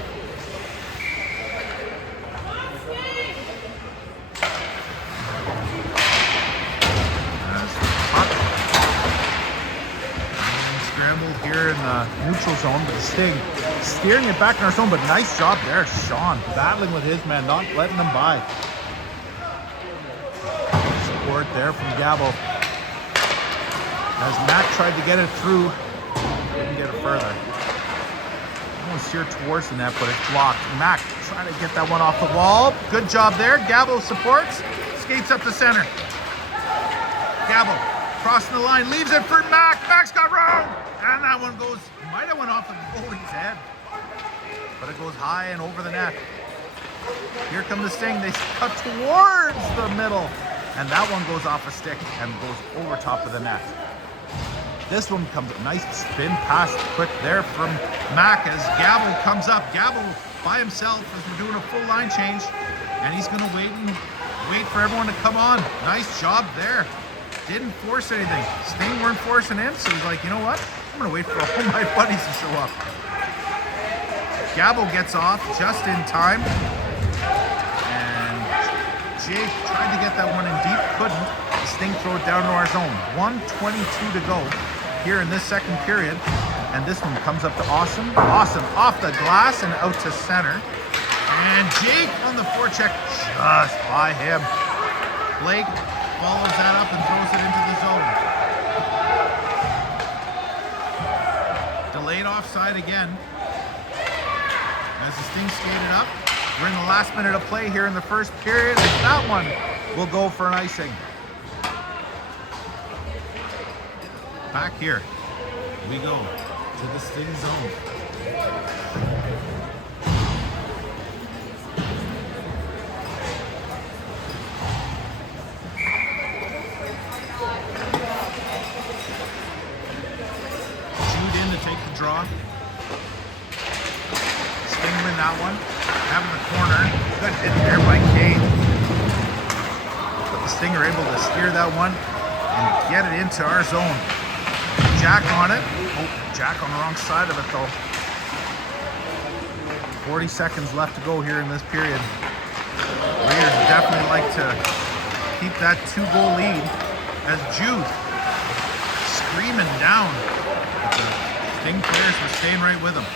Scrambled here in the neutral zone, but the Sting steering it back in our zone, but nice job there. Sean battling with his man, not letting them by. Support there from Gabo. As Mac tried to get it through, didn't get it further. Almost steered towards the net, but it's blocked. Mac trying to get that one off the wall. Good job there. Gabo supports, skates up the center. Gabo crossing the line, leaves it for Mac. Mac's got room. And that one goes, might have went off the goalie's head. But it goes high and over the net. Here come the Sting. They cut towards the middle. And that one goes off a stick and goes over top of the net. This one comes a nice spin pass quick there from Mac as Gabo comes up. Gabo by himself as we're doing a full line change. And he's going to wait for everyone to come on. Nice job there. Didn't force anything. Sting weren't forcing in, so he's like, you know what? I'm going to wait for all my buddies to show up. Gabo gets off just in time. And Jake tried to get that one in deep, couldn't. Sting throw it down to our zone. 1:22 to go here in this second period. And this one comes up to Awesome. Awesome off the glass and out to center. And Jake on the forecheck just by him. Blake follows that up and throws it into the zone. Delayed offside again. As the Sting skated up. We're in the last minute of play here in the first period. And that one will go for an icing. Back here we go to the Sting zone. Take the draw. Sting win that one. Having the corner. Good hit there by Cade. But the Sting are able to steer that one and get it into our zone. Jack on it. Oh, Jack on the wrong side of it though. 40 seconds left to go here in this period. Raiders definitely like to keep that 2-goal lead as Jude screaming down. Sting players were staying right with him.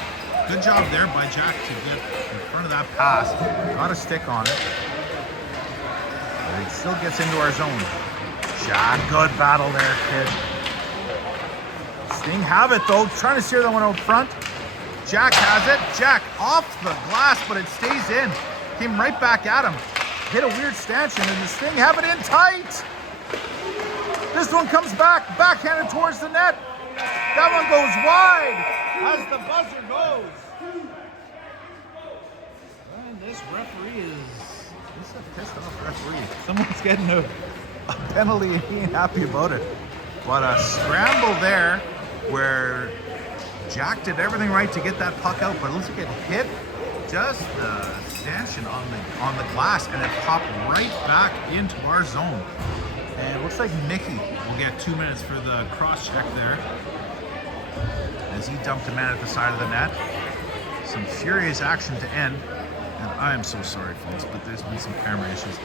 Good job there by Jack to get in front of that pass. Got a stick on it. But it still gets into our zone. Jack, good battle there, kid. Sting have it though. Trying to steer that one out front. Jack has it. Jack off the glass, but it stays in. Came right back at him. Hit a weird stanchion and the Sting have it in tight. This one comes back, backhanded towards the net. That one goes wide as the buzzer goes. And this referee is a pissed off referee. Someone's getting a penalty and he ain't happy about it. But a scramble there where Jack did everything right to get that puck out, but it looks like it hit just the stanchion on the glass, and it popped right back into our zone. And it looks like Mickey will get 2 minutes for the cross check there, as he dumped a man at the side of the net. Some furious action to end. And I am so sorry, folks, but there's been some camera issues.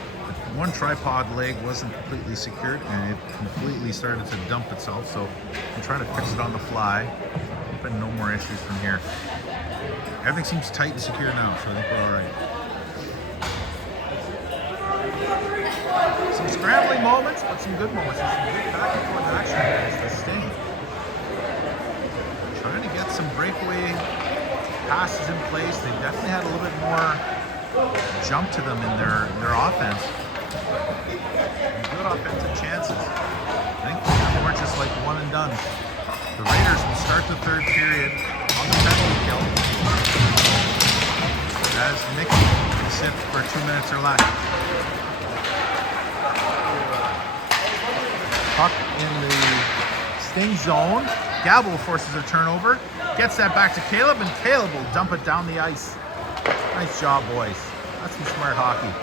One tripod leg wasn't completely secured, and it completely started to dump itself, so I'm trying to fix it on the fly. Hoping no more issues from here. Everything seems tight and secure now, so I think we're all right. Some scrambling moments, but some good moments. And some good back and forth action against the Sting. Trying to get some breakaway passes in place. They definitely had a little bit more jump to them in their offense. And good offensive chances. I think they weren't just like one and done. The Raiders will start the third period on the penalty kill as Mickey will sit for 2 minutes or less. Puck in the Sting zone. Gabo forces a turnover. Gets that back to Caleb, and Caleb will dump it down the ice. Nice job, boys. That's some smart hockey.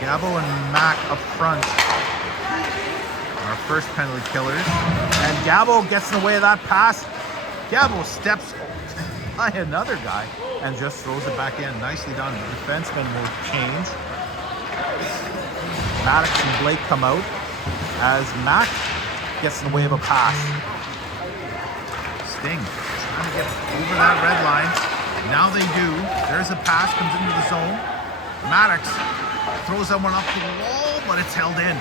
Gabo and Mac up front. Our first penalty killers. And Gabo gets in the way of that pass. Gabo steps by another guy and just throws it back in. Nicely done. The defenseman will change. Maddox and Blake come out as Mac gets in the way of a pass. Sting trying to get over that red line. Now they do. There's a pass, comes into the zone. Maddox throws that one up the wall, but it's held in.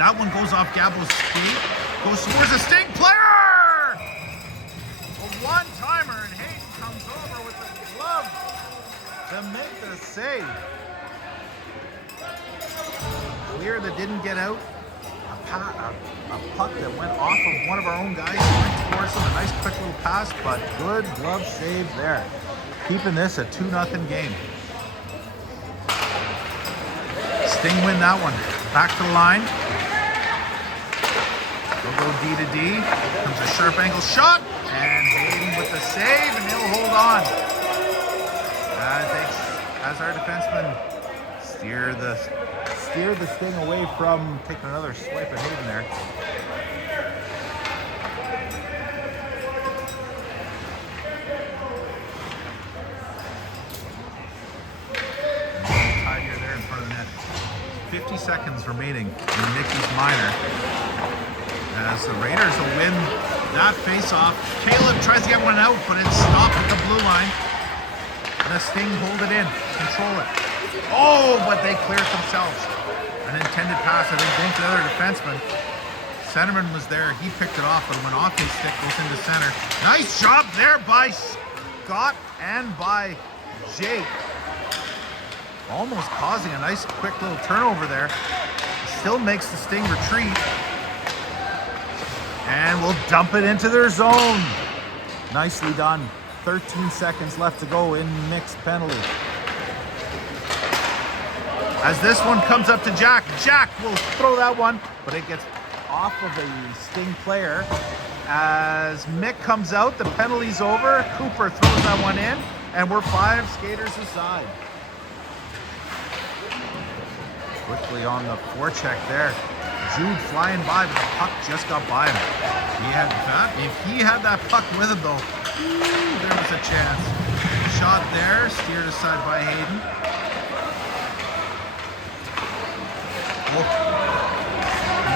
That one goes off Gabo's skate. Goes towards the Sting player! A one-timer, and Hayden comes over with the glove to make the save. Clear that didn't get out. A puck that went off of one of our own guys, went towards him. A nice quick little pass, but good glove save there. Keeping this a 2-0 game. Sting win that one. Back to the line. They'll go D to D. Comes a sharp angle shot, and Hayden with the save, and he'll hold on. As our defensemen steer the Sting away from taking another swipe at Hayden there. Tied here there in front of the net. 50 seconds remaining in Mickey's minor. As the Raiders will win that face-off. Caleb tries to get one out, but it's stopped at the blue line. The Sting hold it in, control it. Oh, but they clear it themselves. An intended pass, I think, the other defenseman. Centerman was there. He picked it off, but when off his stick goes into center. Nice job there by Scott and by Jake. Almost causing a nice quick little turnover there. Still makes the Sting retreat. And we'll dump it into their zone. Nicely done. 13 seconds left to go in mixed penalty. As this one comes up to Jack, Jack will throw that one, but it gets off of a Sting player. As Mick comes out, the penalty's over. Cooper throws that one in, and we're 5 skaters aside. Quickly on the forecheck there. Jude flying by, but the puck just got by him. If he had that puck with him, though, there was a chance. Shot there, steered aside by Hayden.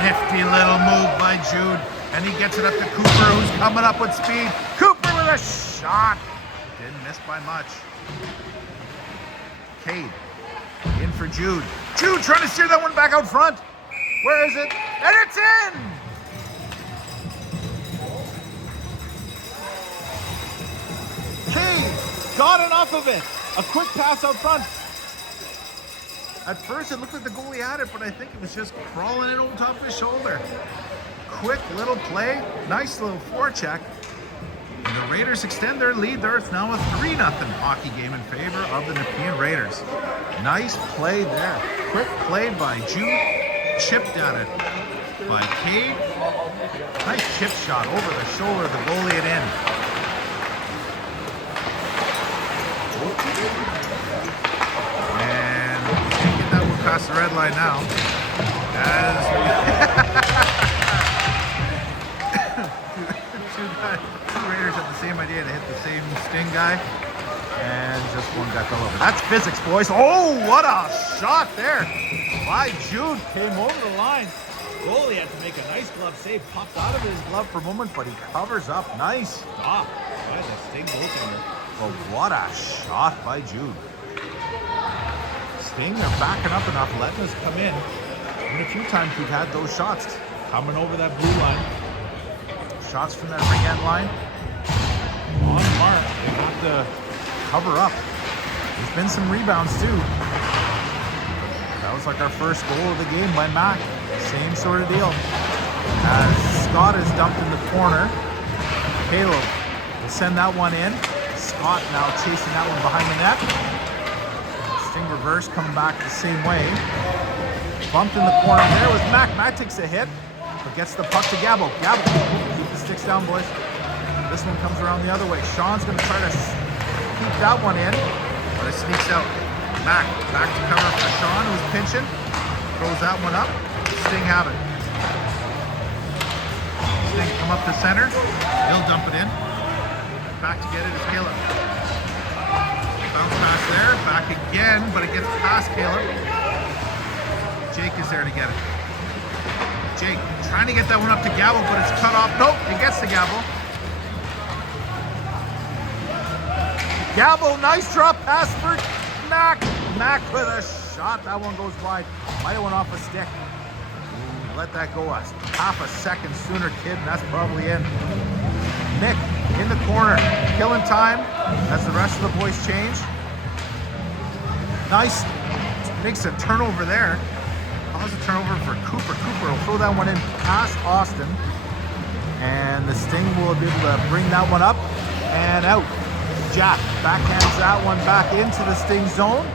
Nifty little move by Jude, and he gets it up to Cooper, who's coming up with speed. Cooper with a shot. Didn't miss by much. Cade in for Jude. Jude trying to steer that one back out front. Where is it? And it's in! Cade got enough of it. A quick pass out front. At first, it looked like the goalie had it, but I think it was just crawling in over top of his shoulder. Quick little play, nice little forecheck. And the Raiders extend their lead there. It's now a 3-0 hockey game in favor of the Nepean Raiders. Nice play there. Quick play by Jude. Chipped at it. by Cade. Nice chip shot over the shoulder of the goalie and in. And can't get that one past the red line now. As two Raiders have the same idea to hit the same Sting guy. And just one got the over. That's physics, boys. Oh, what a shot there by Jude. Came over the line. Goalie had to make a nice glove save. Pops out of his glove for a moment, but he covers up. Nice stop by the Sting goaltender. But what a shot by Jude. Sting, they're backing up enough, letting us come in. And a few times we've had those shots coming over that blue line. Shots from that ring end line. On mark. They have to cover up. There's been some rebounds too. That was like our first goal of the game by Mac. Same sort of deal. As Scott is dumped in the corner, Caleb will send that one in. Scott now chasing that one behind the net. Sting reverse coming back the same way. Bumped in the corner there with Mac. Mac takes a hit, but gets the puck to Gabo. Gabo, keep the sticks down, boys. This one comes around the other way. Sean's going to try to keep that one in, but it sneaks out. Mac back to cover for Sean, who's pinching. Throws that one up. Sting have it. Sting come up to center. He'll dump it in. Back to get it is Caleb. Bounce pass there. Back again, but it gets past Caleb. Jake is there to get it. Jake trying to get that one up to Gabo, but it's cut off. Nope, it gets to Gabo. Gabo, nice drop pass for Mac. Mac with a shot. That one goes wide. Might have went off a stick. Ooh, let that go us. Half a second sooner, kid, and that's probably in. Nick in the corner, killing time as the rest of the boys change. Nice. Makes a turnover there. Cause a turnover for Cooper. Cooper will throw that one in past Austin. And the Sting will be able to bring that one up and out. Jack backhands that one back into the Sting zone.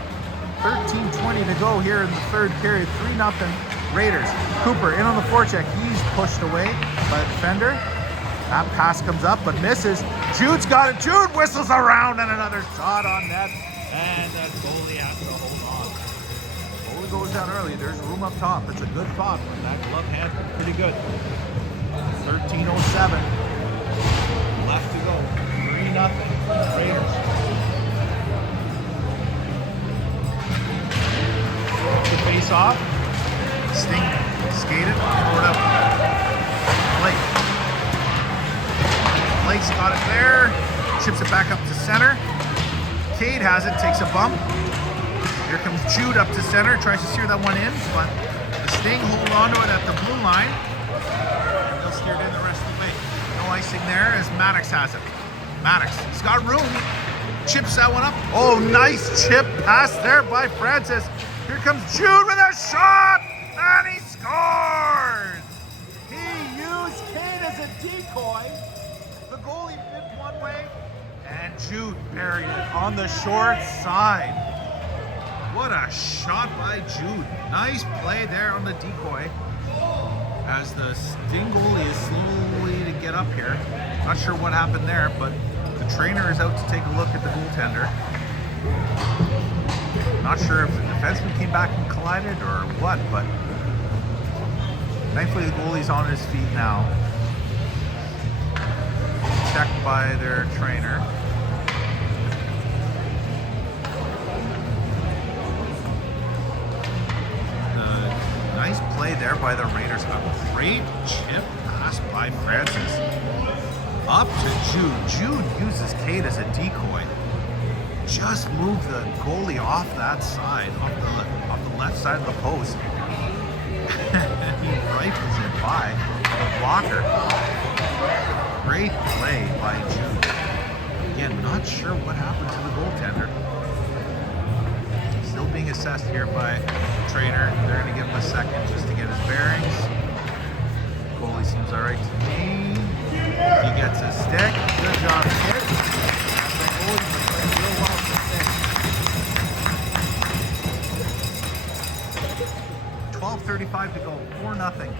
13:20 to go here in the third period. 3-0 Raiders. Cooper in on the forecheck. He's pushed away by the defender. That pass comes up but misses. Jude's got it. Jude whistles around and another shot on net. And the goalie has to hold on. Goalie goes down early. There's room up top. It's a good thought, but that glove hand's been pretty good. 13:07 left to go. 3-0 Raiders. The face off. Sting skated. Throw it up. Blake. Blake's got it there. Chips it back up to center. Cade has it. Takes a bump. Here comes Jude up to center. Tries to steer that one in, but the Sting hold on to it at the blue line. And they'll steer it in the rest of the way. No icing there as Maddox has it. Maddox, he's got room. Chips that one up. Oh, nice chip pass there by Francis. Here comes Jude with a shot, and he scores! He used Cade as a decoy. The goalie dipped one way, and Jude buried it on the short side. What a shot by Jude. Nice play there on the decoy. As the Sting goalie is slowly to get up here. Not sure what happened there, but the trainer is out to take a look at the goaltender. Not sure if the defenseman came back and collided or what, but thankfully the goalie's on his feet now. Checked by their trainer. Nice play there by the Raiders. A great chip pass by Francis. Up to Jude. Jude uses Cade as a decoy. Just move the goalie off that side, off the left side of the post. He rifles it by the blocker. Great play by Jude. Again, not sure what happened to the goaltender. Still being assessed here by the trainer. They're going to give him a second just to get his bearings. Goalie seems all right to me. He gets a stick. Good job, kid. The goalie's been playing real well for Sting. 12:35 to go. 4-0.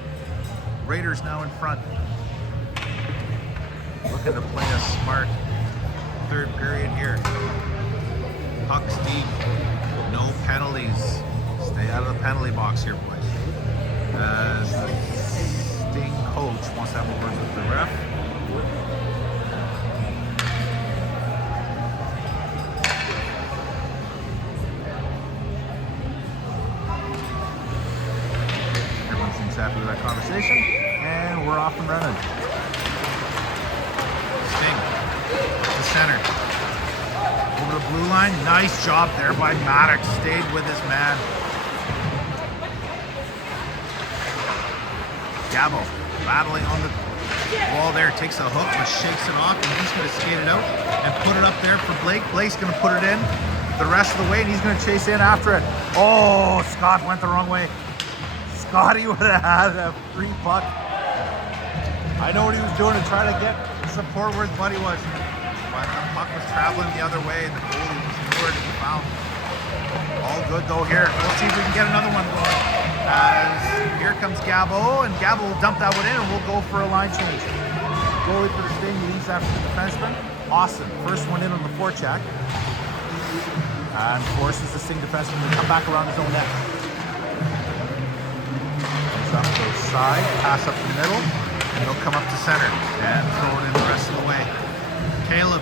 Raiders now in front. Looking to play a smart third period here. Pucks deep. No penalties. Stay out of the penalty box here, boys. As the Sting coach wants to have a word with the ref. Everyone seems happy with that conversation. And we're off and running. Sting to center. Over the blue line. Nice job there by Maddox. Stayed with his man. Gabo battling on the wall there. Takes a hook, but shakes it off, and he's going to skate it out and put it up there for Blake. Blake's going to put it in the rest of the way, and he's going to chase in after it. Oh, Scott went the wrong way. Scotty would have had a free puck. I know what he was doing to try to get support where his buddy was. But the puck was traveling the other way, and the goalie was lured and found. All good though here. We'll see if we can get another one going. As here comes Gabo, and Gabo will dump that one in, and we'll go for a line change. Goalie for the Sting leaves after the defenseman. Austin, first one in on the forecheck. And forces the Sting defenseman to come back around his own net. Comes up to the side, pass up the middle, and he'll come up to center and throw it in the rest of the way. Caleb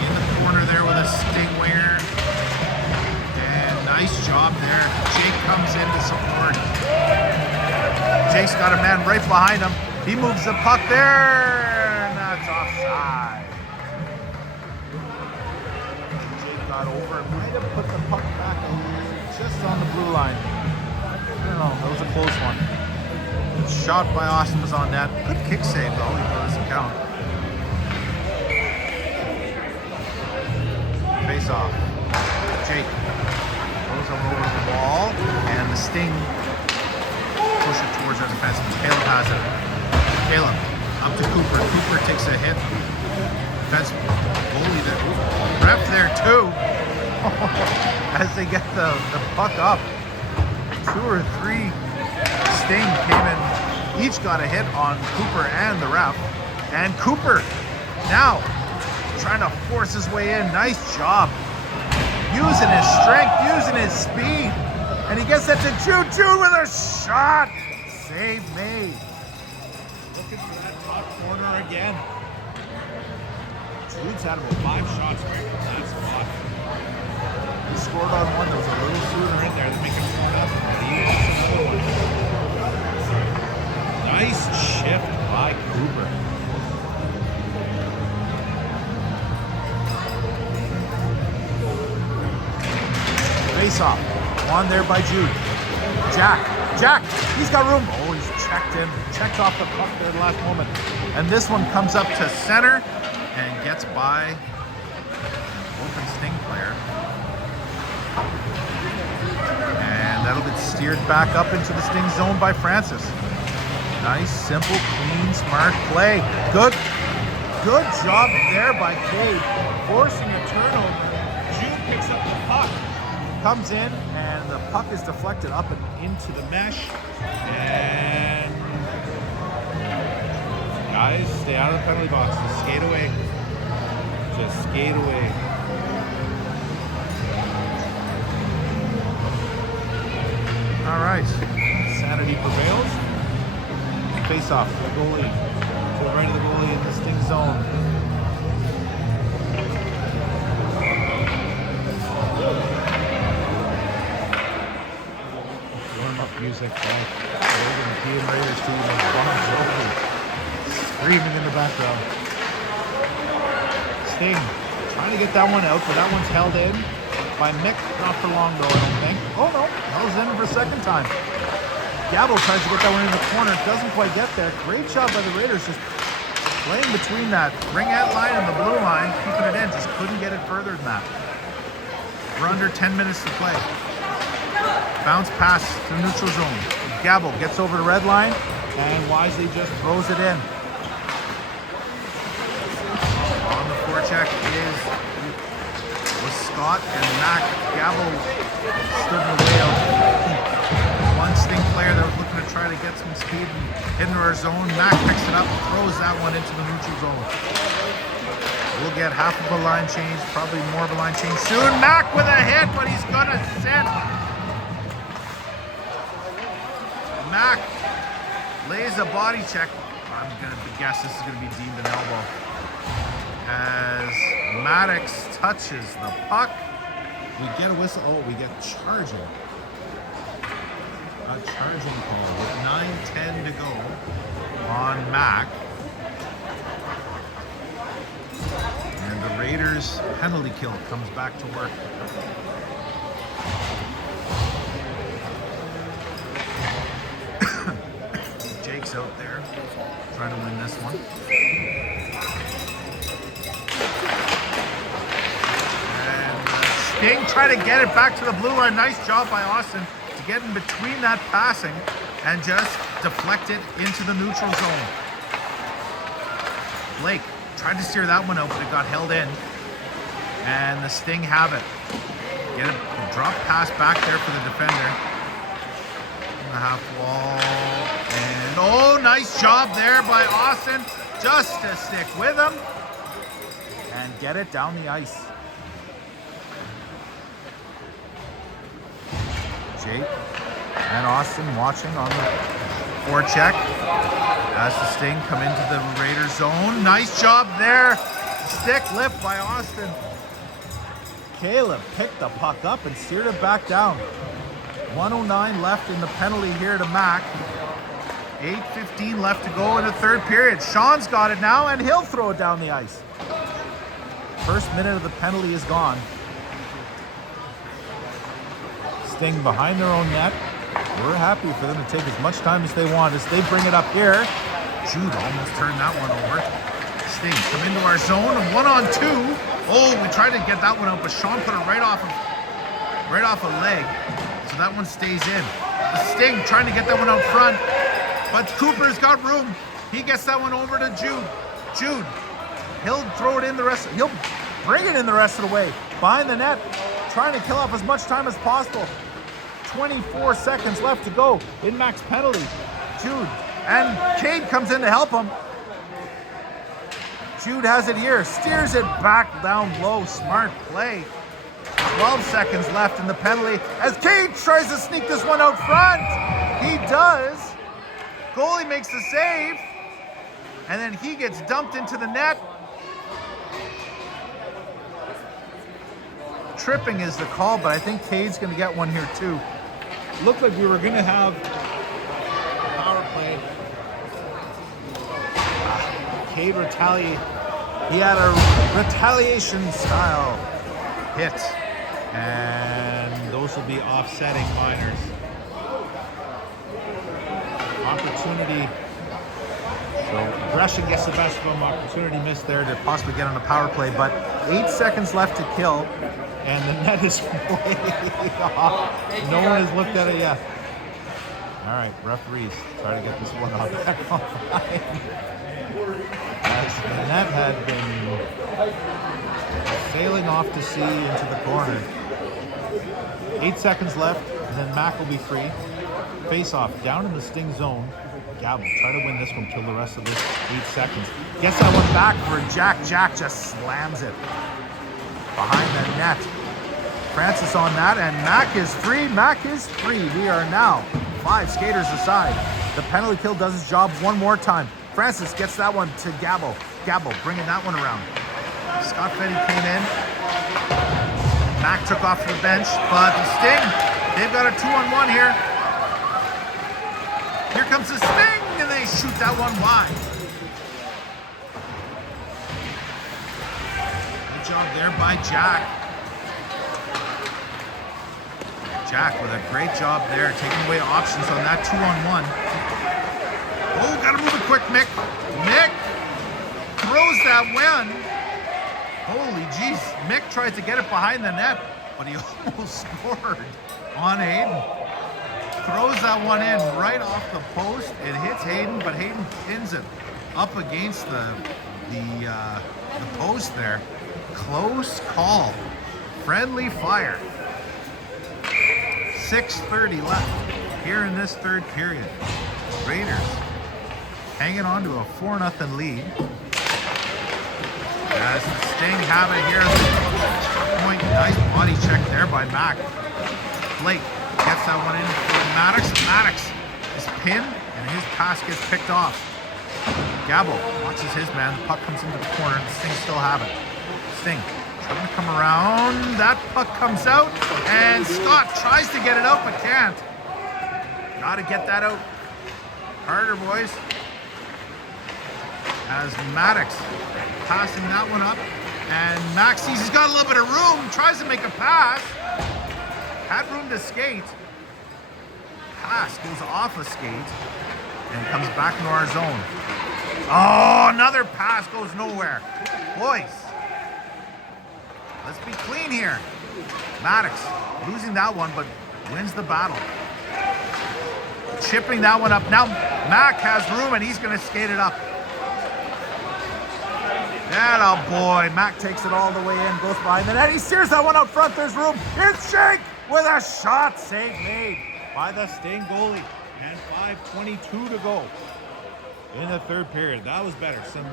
in the corner there with a Sting winger. And nice job there. Jake comes in to support. Jake's got a man right behind him. He moves the puck there, and that's offside. Jake got over and might have put the puck back just on the blue line. I don't know, that was a close one. The shot by Austin was on net. Good kick save though, even though it doesn't count. Face off. Jake goes over the wall, and the Sting push it towards our defenseman. Caleb has it. Caleb up to Cooper. Cooper takes a hit. Defenseman, goalie there. Ref there too. As they get the puck up, 2 or 3 Sting came in. Each got a hit on Cooper and the ref. And Cooper now trying to force his way in. Nice job. Using his strength, using his speed. And he gets that to Jude. Jude with a shot. Save made. Looking for that top corner again. Jude's had about 5 shots right from that spot. He scored on one that was a little sooner in there to make him 1-0. He wants another one. Nice shift by Cooper. Face off. One there by Jude. Jack, he's got room. Oh, he's checked off the puck there at the last moment. And this one comes up to center and gets by open Sting player. And that'll get steered back up into the Sting zone by Francis. Nice, simple, clean, smart play. Good job there by Cade, forcing the turnover. Jude picks up the puck. Comes in, and the puck is deflected up and into the mesh. And guys, stay out of the penalty box. Just skate away. Just skate away. All right, sanity prevails. Face off, the goalie to the right of the goalie in the Sting zone. Music, the Team Raiders team of Bon Jovi screaming in the background. Sting trying to get that one out, but that one's held in by Mick. Not for long though, I don't think. Oh no, that was in for a second time. Gabo tries to get that one in the corner, doesn't quite get there. Great job by the Raiders, just playing between that ringette line and the blue line, keeping it in. Just couldn't get it further than that. We're under 10 minutes to play. Bounce pass to neutral zone. Gabo gets over the red line and wisely just throws it in. On the forecheck was Scott and Mac. Gabo stood in the way of one Sting player that was looking to to try to get some speed and into our zone. Mac picks it up, throws that one into the neutral zone. We'll get half of a line change, probably more of a line change soon. Mac with a hit, but he's gonna sit. Mac lays a body check. I'm gonna guess this is gonna be deemed an elbow. As Maddox touches the puck. We get a whistle. Oh, we get charging. A charging call with 9:10 to go on Mac. And the Raiders penalty kill comes back to work. Jake's out there trying to win this one. Sting trying to get it back to the blue line. Nice job by Austin to get in between that passing and just deflect it into the neutral zone. Blake tried to steer that one out, but it got held in. And the Sting have it. Get a drop pass back there for the defender. In the half wall. And oh, nice job there by Austin just to stick with him and get it down the ice. Jake and Austin watching on the forecheck as the Sting come into the Raiders zone. Nice job there. Stick lift by Austin. Caleb picked the puck up and steered it back down. 1:09 left in the penalty here to Mac. 8:15 left to go in the third period. Sean's got it now and he'll throw it down the ice. First minute of the penalty is gone. Sting behind their own net. We're happy for them to take as much time as they want as they bring it up here. Jude almost turned that one over. Sting come into our zone, 1-on-2. Oh, we tried to get that one out, but Sean put it right off a leg, so that one stays in. The Sting trying to get that one out front, but Cooper's got room. He gets that one over to Jude. Jude, he'll throw it in the rest. He'll bring it in the rest of the way behind the net, trying to kill off as much time as possible. 24 seconds left to go in Mac's penalty. Jude and Cade comes in to help him. Jude has it here, steers it back down low. Smart play. 12 seconds left in the penalty as Cade tries to sneak this one out front. He does. Goalie makes the save, and then he gets dumped into the net. Tripping is the call, but I think Cade's going to get one here too. Looked like we were going to have a power play. Cade retaliate. He had a retaliation style hit, and those will be offsetting minors. Opportunity. So Gresham gets the best of him. Opportunity missed there to possibly get on a power play, but 8 seconds left to kill. And the net is way off. No one has looked at it yet. All right, referees, try to get this one off back online. As the net had been sailing off to sea into the corner. 8 seconds left, and then Mac will be free. Face off down in the Sting zone. Gabble, try to win this one, kill the rest of this 8 seconds. Gets that one back for Jack. Jack just slams it behind the net. Francis on that, and Mac is free. Mac is free. We are now 5 skaters aside. The penalty kill does its job one more time. Francis gets that one to Gabble. Gabble bringing that one around. Scott Fetty came in. Mac took off to the bench, but the Sting, they've got a 2-on-1 here. Here comes the Sting, and they shoot that one wide. Good job there by Jack. Jack with a great job there, taking away options on that 2-on-1. Oh, gotta move it quick, Mick. Mick throws that one. Holy jeez. Mick tries to get it behind the net, but he almost scored on Hayden. Throws that one in right off the post. It hits Hayden, but Hayden pins it up against the post there. Close call. Friendly fire. 6:30 left. here in this third period. Raiders hanging on to a 4-0 lead. As the Sting have it here. Point. Nice body check there by Mac. Blake gets that one in for Maddox. Maddox is pinned and his pass gets picked off. Gabo watches his man. The puck comes into the corner. The Sting still have it. Sting trying to come around. That puck comes out and Scott tries to get it out but can't. Got to get that out. Harder, boys. As Maddox passing that one up, and Max sees he's got a little bit of room, tries to make a pass, had room to skate, pass goes off a skate, and comes back into our zone. Oh, another pass goes nowhere. Boys, let's be clean here. Maddox losing that one, but wins the battle. Chipping that one up. Now Mac has room, and he's going to skate it up. Oh boy, Mac takes it all the way in, goes behind the net. He steers that one up front. There's room. Here's Jake with a shot. Save made by the Sting goalie. And 5:22 to go in the third period. That was better. Some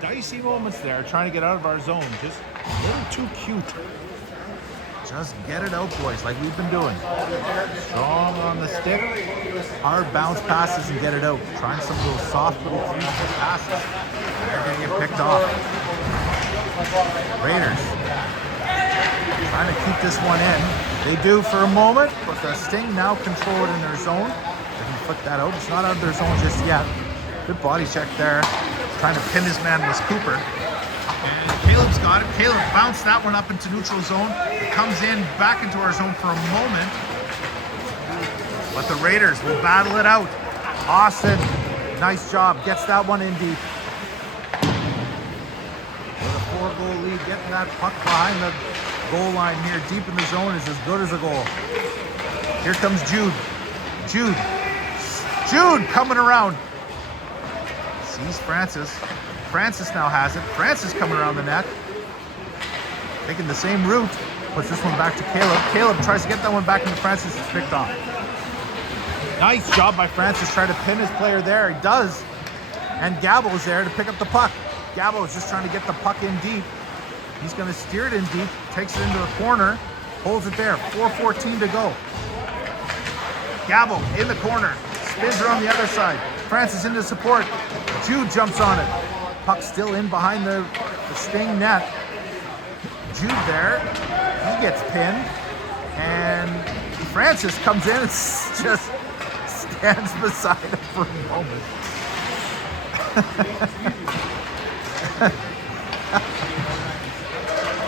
dicey moments there trying to get out of our zone. Just a little too cute. Just get it out, boys, like we've been doing. Strong on the stick. Hard bounce passes and get it out. Trying some of those soft little three-step passes. They're going to get picked off. Raiders trying to keep this one in. They do for a moment, but the Sting now control it in their zone. They can flick that out. It's not out of their zone just yet. Good body check there. Trying to pin his man was Cooper. And Caleb's got it. Caleb bounced that one up into neutral zone. It comes in back into our zone for a moment. But the Raiders will battle it out. Austin, nice job. Gets that one in deep. With a 4-goal lead, getting that puck behind the goal line here deep in the zone is as good as a goal. Here comes Jude. Jude coming around. Sees Francis. Francis now has it. Francis coming around the net. Taking the same route. Puts this one back to Caleb. Caleb tries to get that one back into Francis. It's picked off. Nice job by Francis trying to pin his player there. He does. And Gabo's there to pick up the puck. Gabo is just trying to get the puck in deep. He's going to steer it in deep. Takes it into the corner. Holds it there. 4:14 to go. Gabo in the corner. Spins around the other side. Francis into support. Jude jumps on it. Puck still in behind the Sting net. Jude there. He gets pinned. And Francis comes in and just stands beside him for a moment.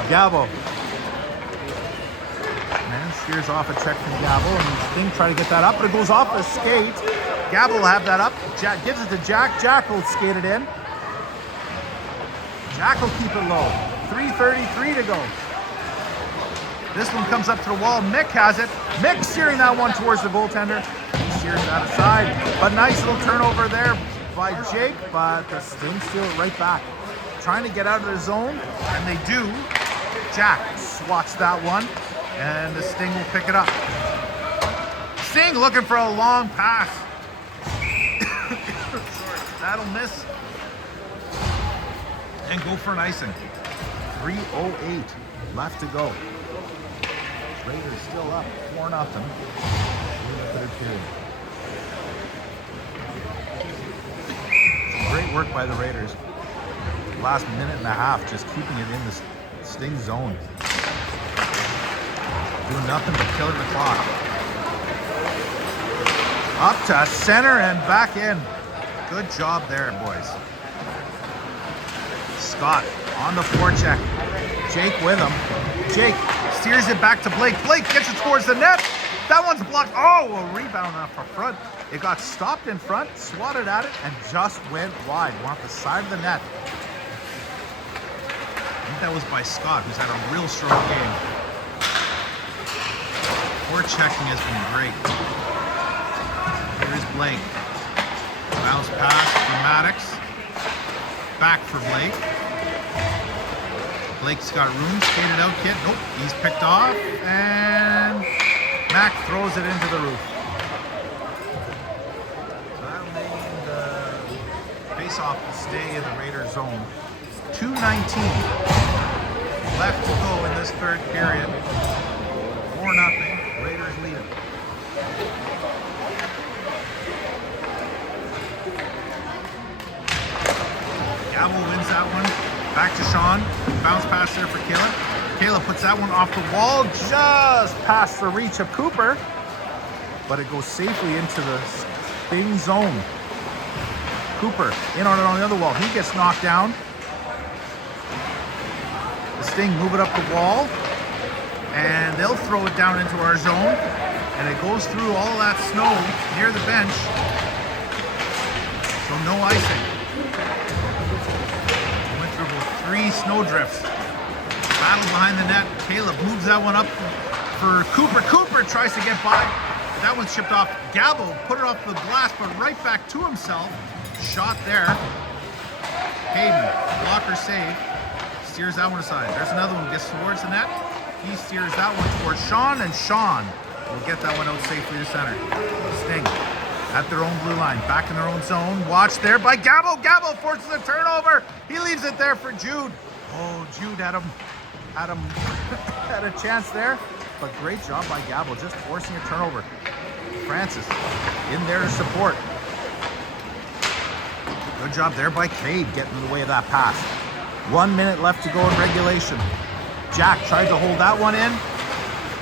Gabo. Man steers off a check from Gabo, and Sting try to get that up, but it goes off a skate. Gabo will have that up. Jack gives it to Jack. Jack will skate it in. Jack will keep it low. 3:33 to go. This one comes up to the wall. Mick has it. Mick steering that one towards the goaltender. He steers that aside. But nice little turnover there by Jake, but the Sting steal it right back. Trying to get out of their zone, and they do. Jack swats that one, and the Sting will pick it up. Sting looking for a long pass. That'll miss. And go for an icing. 3:08 left to go. Raiders still up 4-0 in the third period. Great work by the Raiders. Last minute and a half just keeping it in the Sting zone. Doing nothing but killing the clock. Up to center and back in. Good job there, boys. Scott on the forecheck. Jake with him. Jake steers it back to Blake. Blake gets it towards the net. That one's blocked. Oh, a rebound off the front. It got stopped in front, swatted at it, and just went wide. Went off the side of the net. I think that was by Scott, who's had a real strong game. Forechecking has been great. Here's Blake. Bounce pass for Maddox. Back for Blake. Blake's got room, skated out kid. Nope, he's picked off, and Mac throws it into the roof. Face-off will stay in the Raiders zone. 2:19 left to go in this third period. 4-0. Raiders lead it. Gabo wins that one. Back to Sean. Bounce pass there for Caleb. Caleb puts that one off the wall, just past the reach of Cooper. But it goes safely into the Sting zone. Cooper in on it on the other wall. He gets knocked down. The Sting move it up the wall. And they'll throw it down into our zone. And it goes through all of that snow near the bench. So no icing. Went through about 3 snow drifts. Battle behind the net. Caleb moves that one up for Cooper. Cooper tries to get by. That one's chipped off. Gabo put it off the glass, but right back to himself. Shot there. Hayden, blocker save. Steers that one aside. There's another one. Gets towards the net. He steers that one towards Sean, and Sean will get that one out safely to center. Sting at their own blue line. Back in their own zone. Watch there by Gabo. Gabo forces a turnover. He leaves it there for Jude. Oh, Jude had him had a chance there, but great job by Gabo, just forcing a turnover. Francis in there to support. Good job there by Cade, getting in the way of that pass. 1 minute left to go in regulation. Jack tried to hold that one in,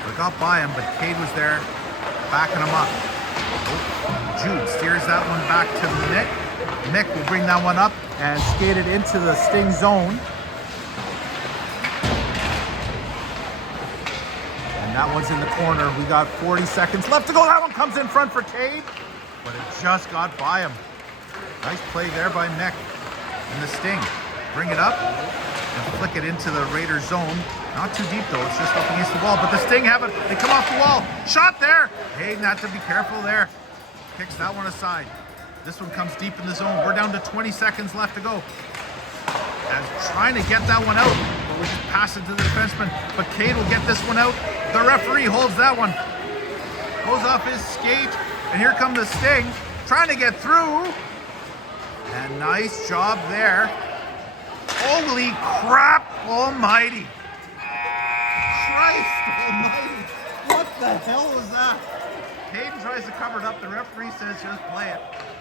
but got by him, but Cade was there backing him up. Jude steers that one back to Mick. Mick will bring that one up and skate it into the Sting zone. That one's in the corner. We got 40 seconds left to go. That one comes in front for Cade, but it just got by him. Nice play there by Mick. And the Sting bring it up and flick it into the Raiders zone. Not too deep though, it's just up against the wall, but the Sting have it. They come off the wall. Shot there. Hayden had to be careful there. Kicks that one aside. This one comes deep in the zone. We're down to 20 seconds left to go. As trying to get that one out, but we just pass it to the defenseman. But Cade will get this one out. The referee holds that one. Goes off his skate, and here come the Sting, trying to get through. And nice job there. Holy crap almighty. Christ almighty. What the hell was that? Hayden tries to cover it up. The referee says just play it.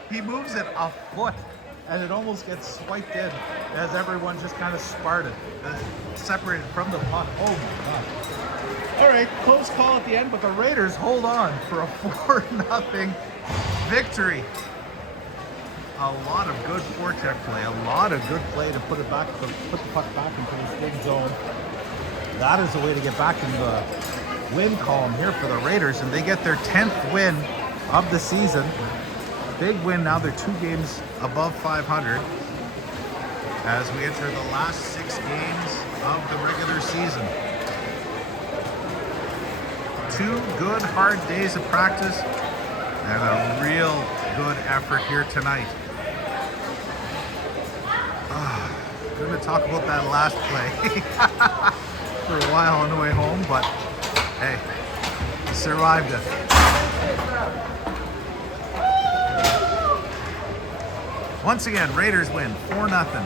He moves it a foot, and it almost gets swiped in as everyone just kind of sparted, separated from the puck. Oh my God. All right, close call at the end, but the Raiders hold on for a 4-0 victory. A lot of good forecheck play, a lot of good play to put the puck back into the Sting zone. That is the way to get back in the win column here for the Raiders, and they get their 10th win of the season. Big win now. They're 2 games above 500 as we enter the last 6 games of the regular season. 2 good, hard days of practice and a real good effort here tonight. Going to talk about that last play for a while on the way home, but hey, we survived it. Once again, Raiders win 4-0.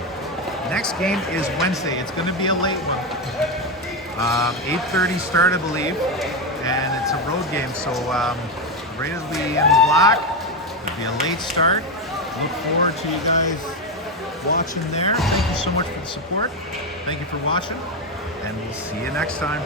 Next game is Wednesday. It's going to be a late one. 8:30 start, I believe, and it's a road game, so Raiders will be in black. It'll be a late start. Look forward to you guys watching there. Thank you so much for the support. Thank you for watching, and we'll see you next time.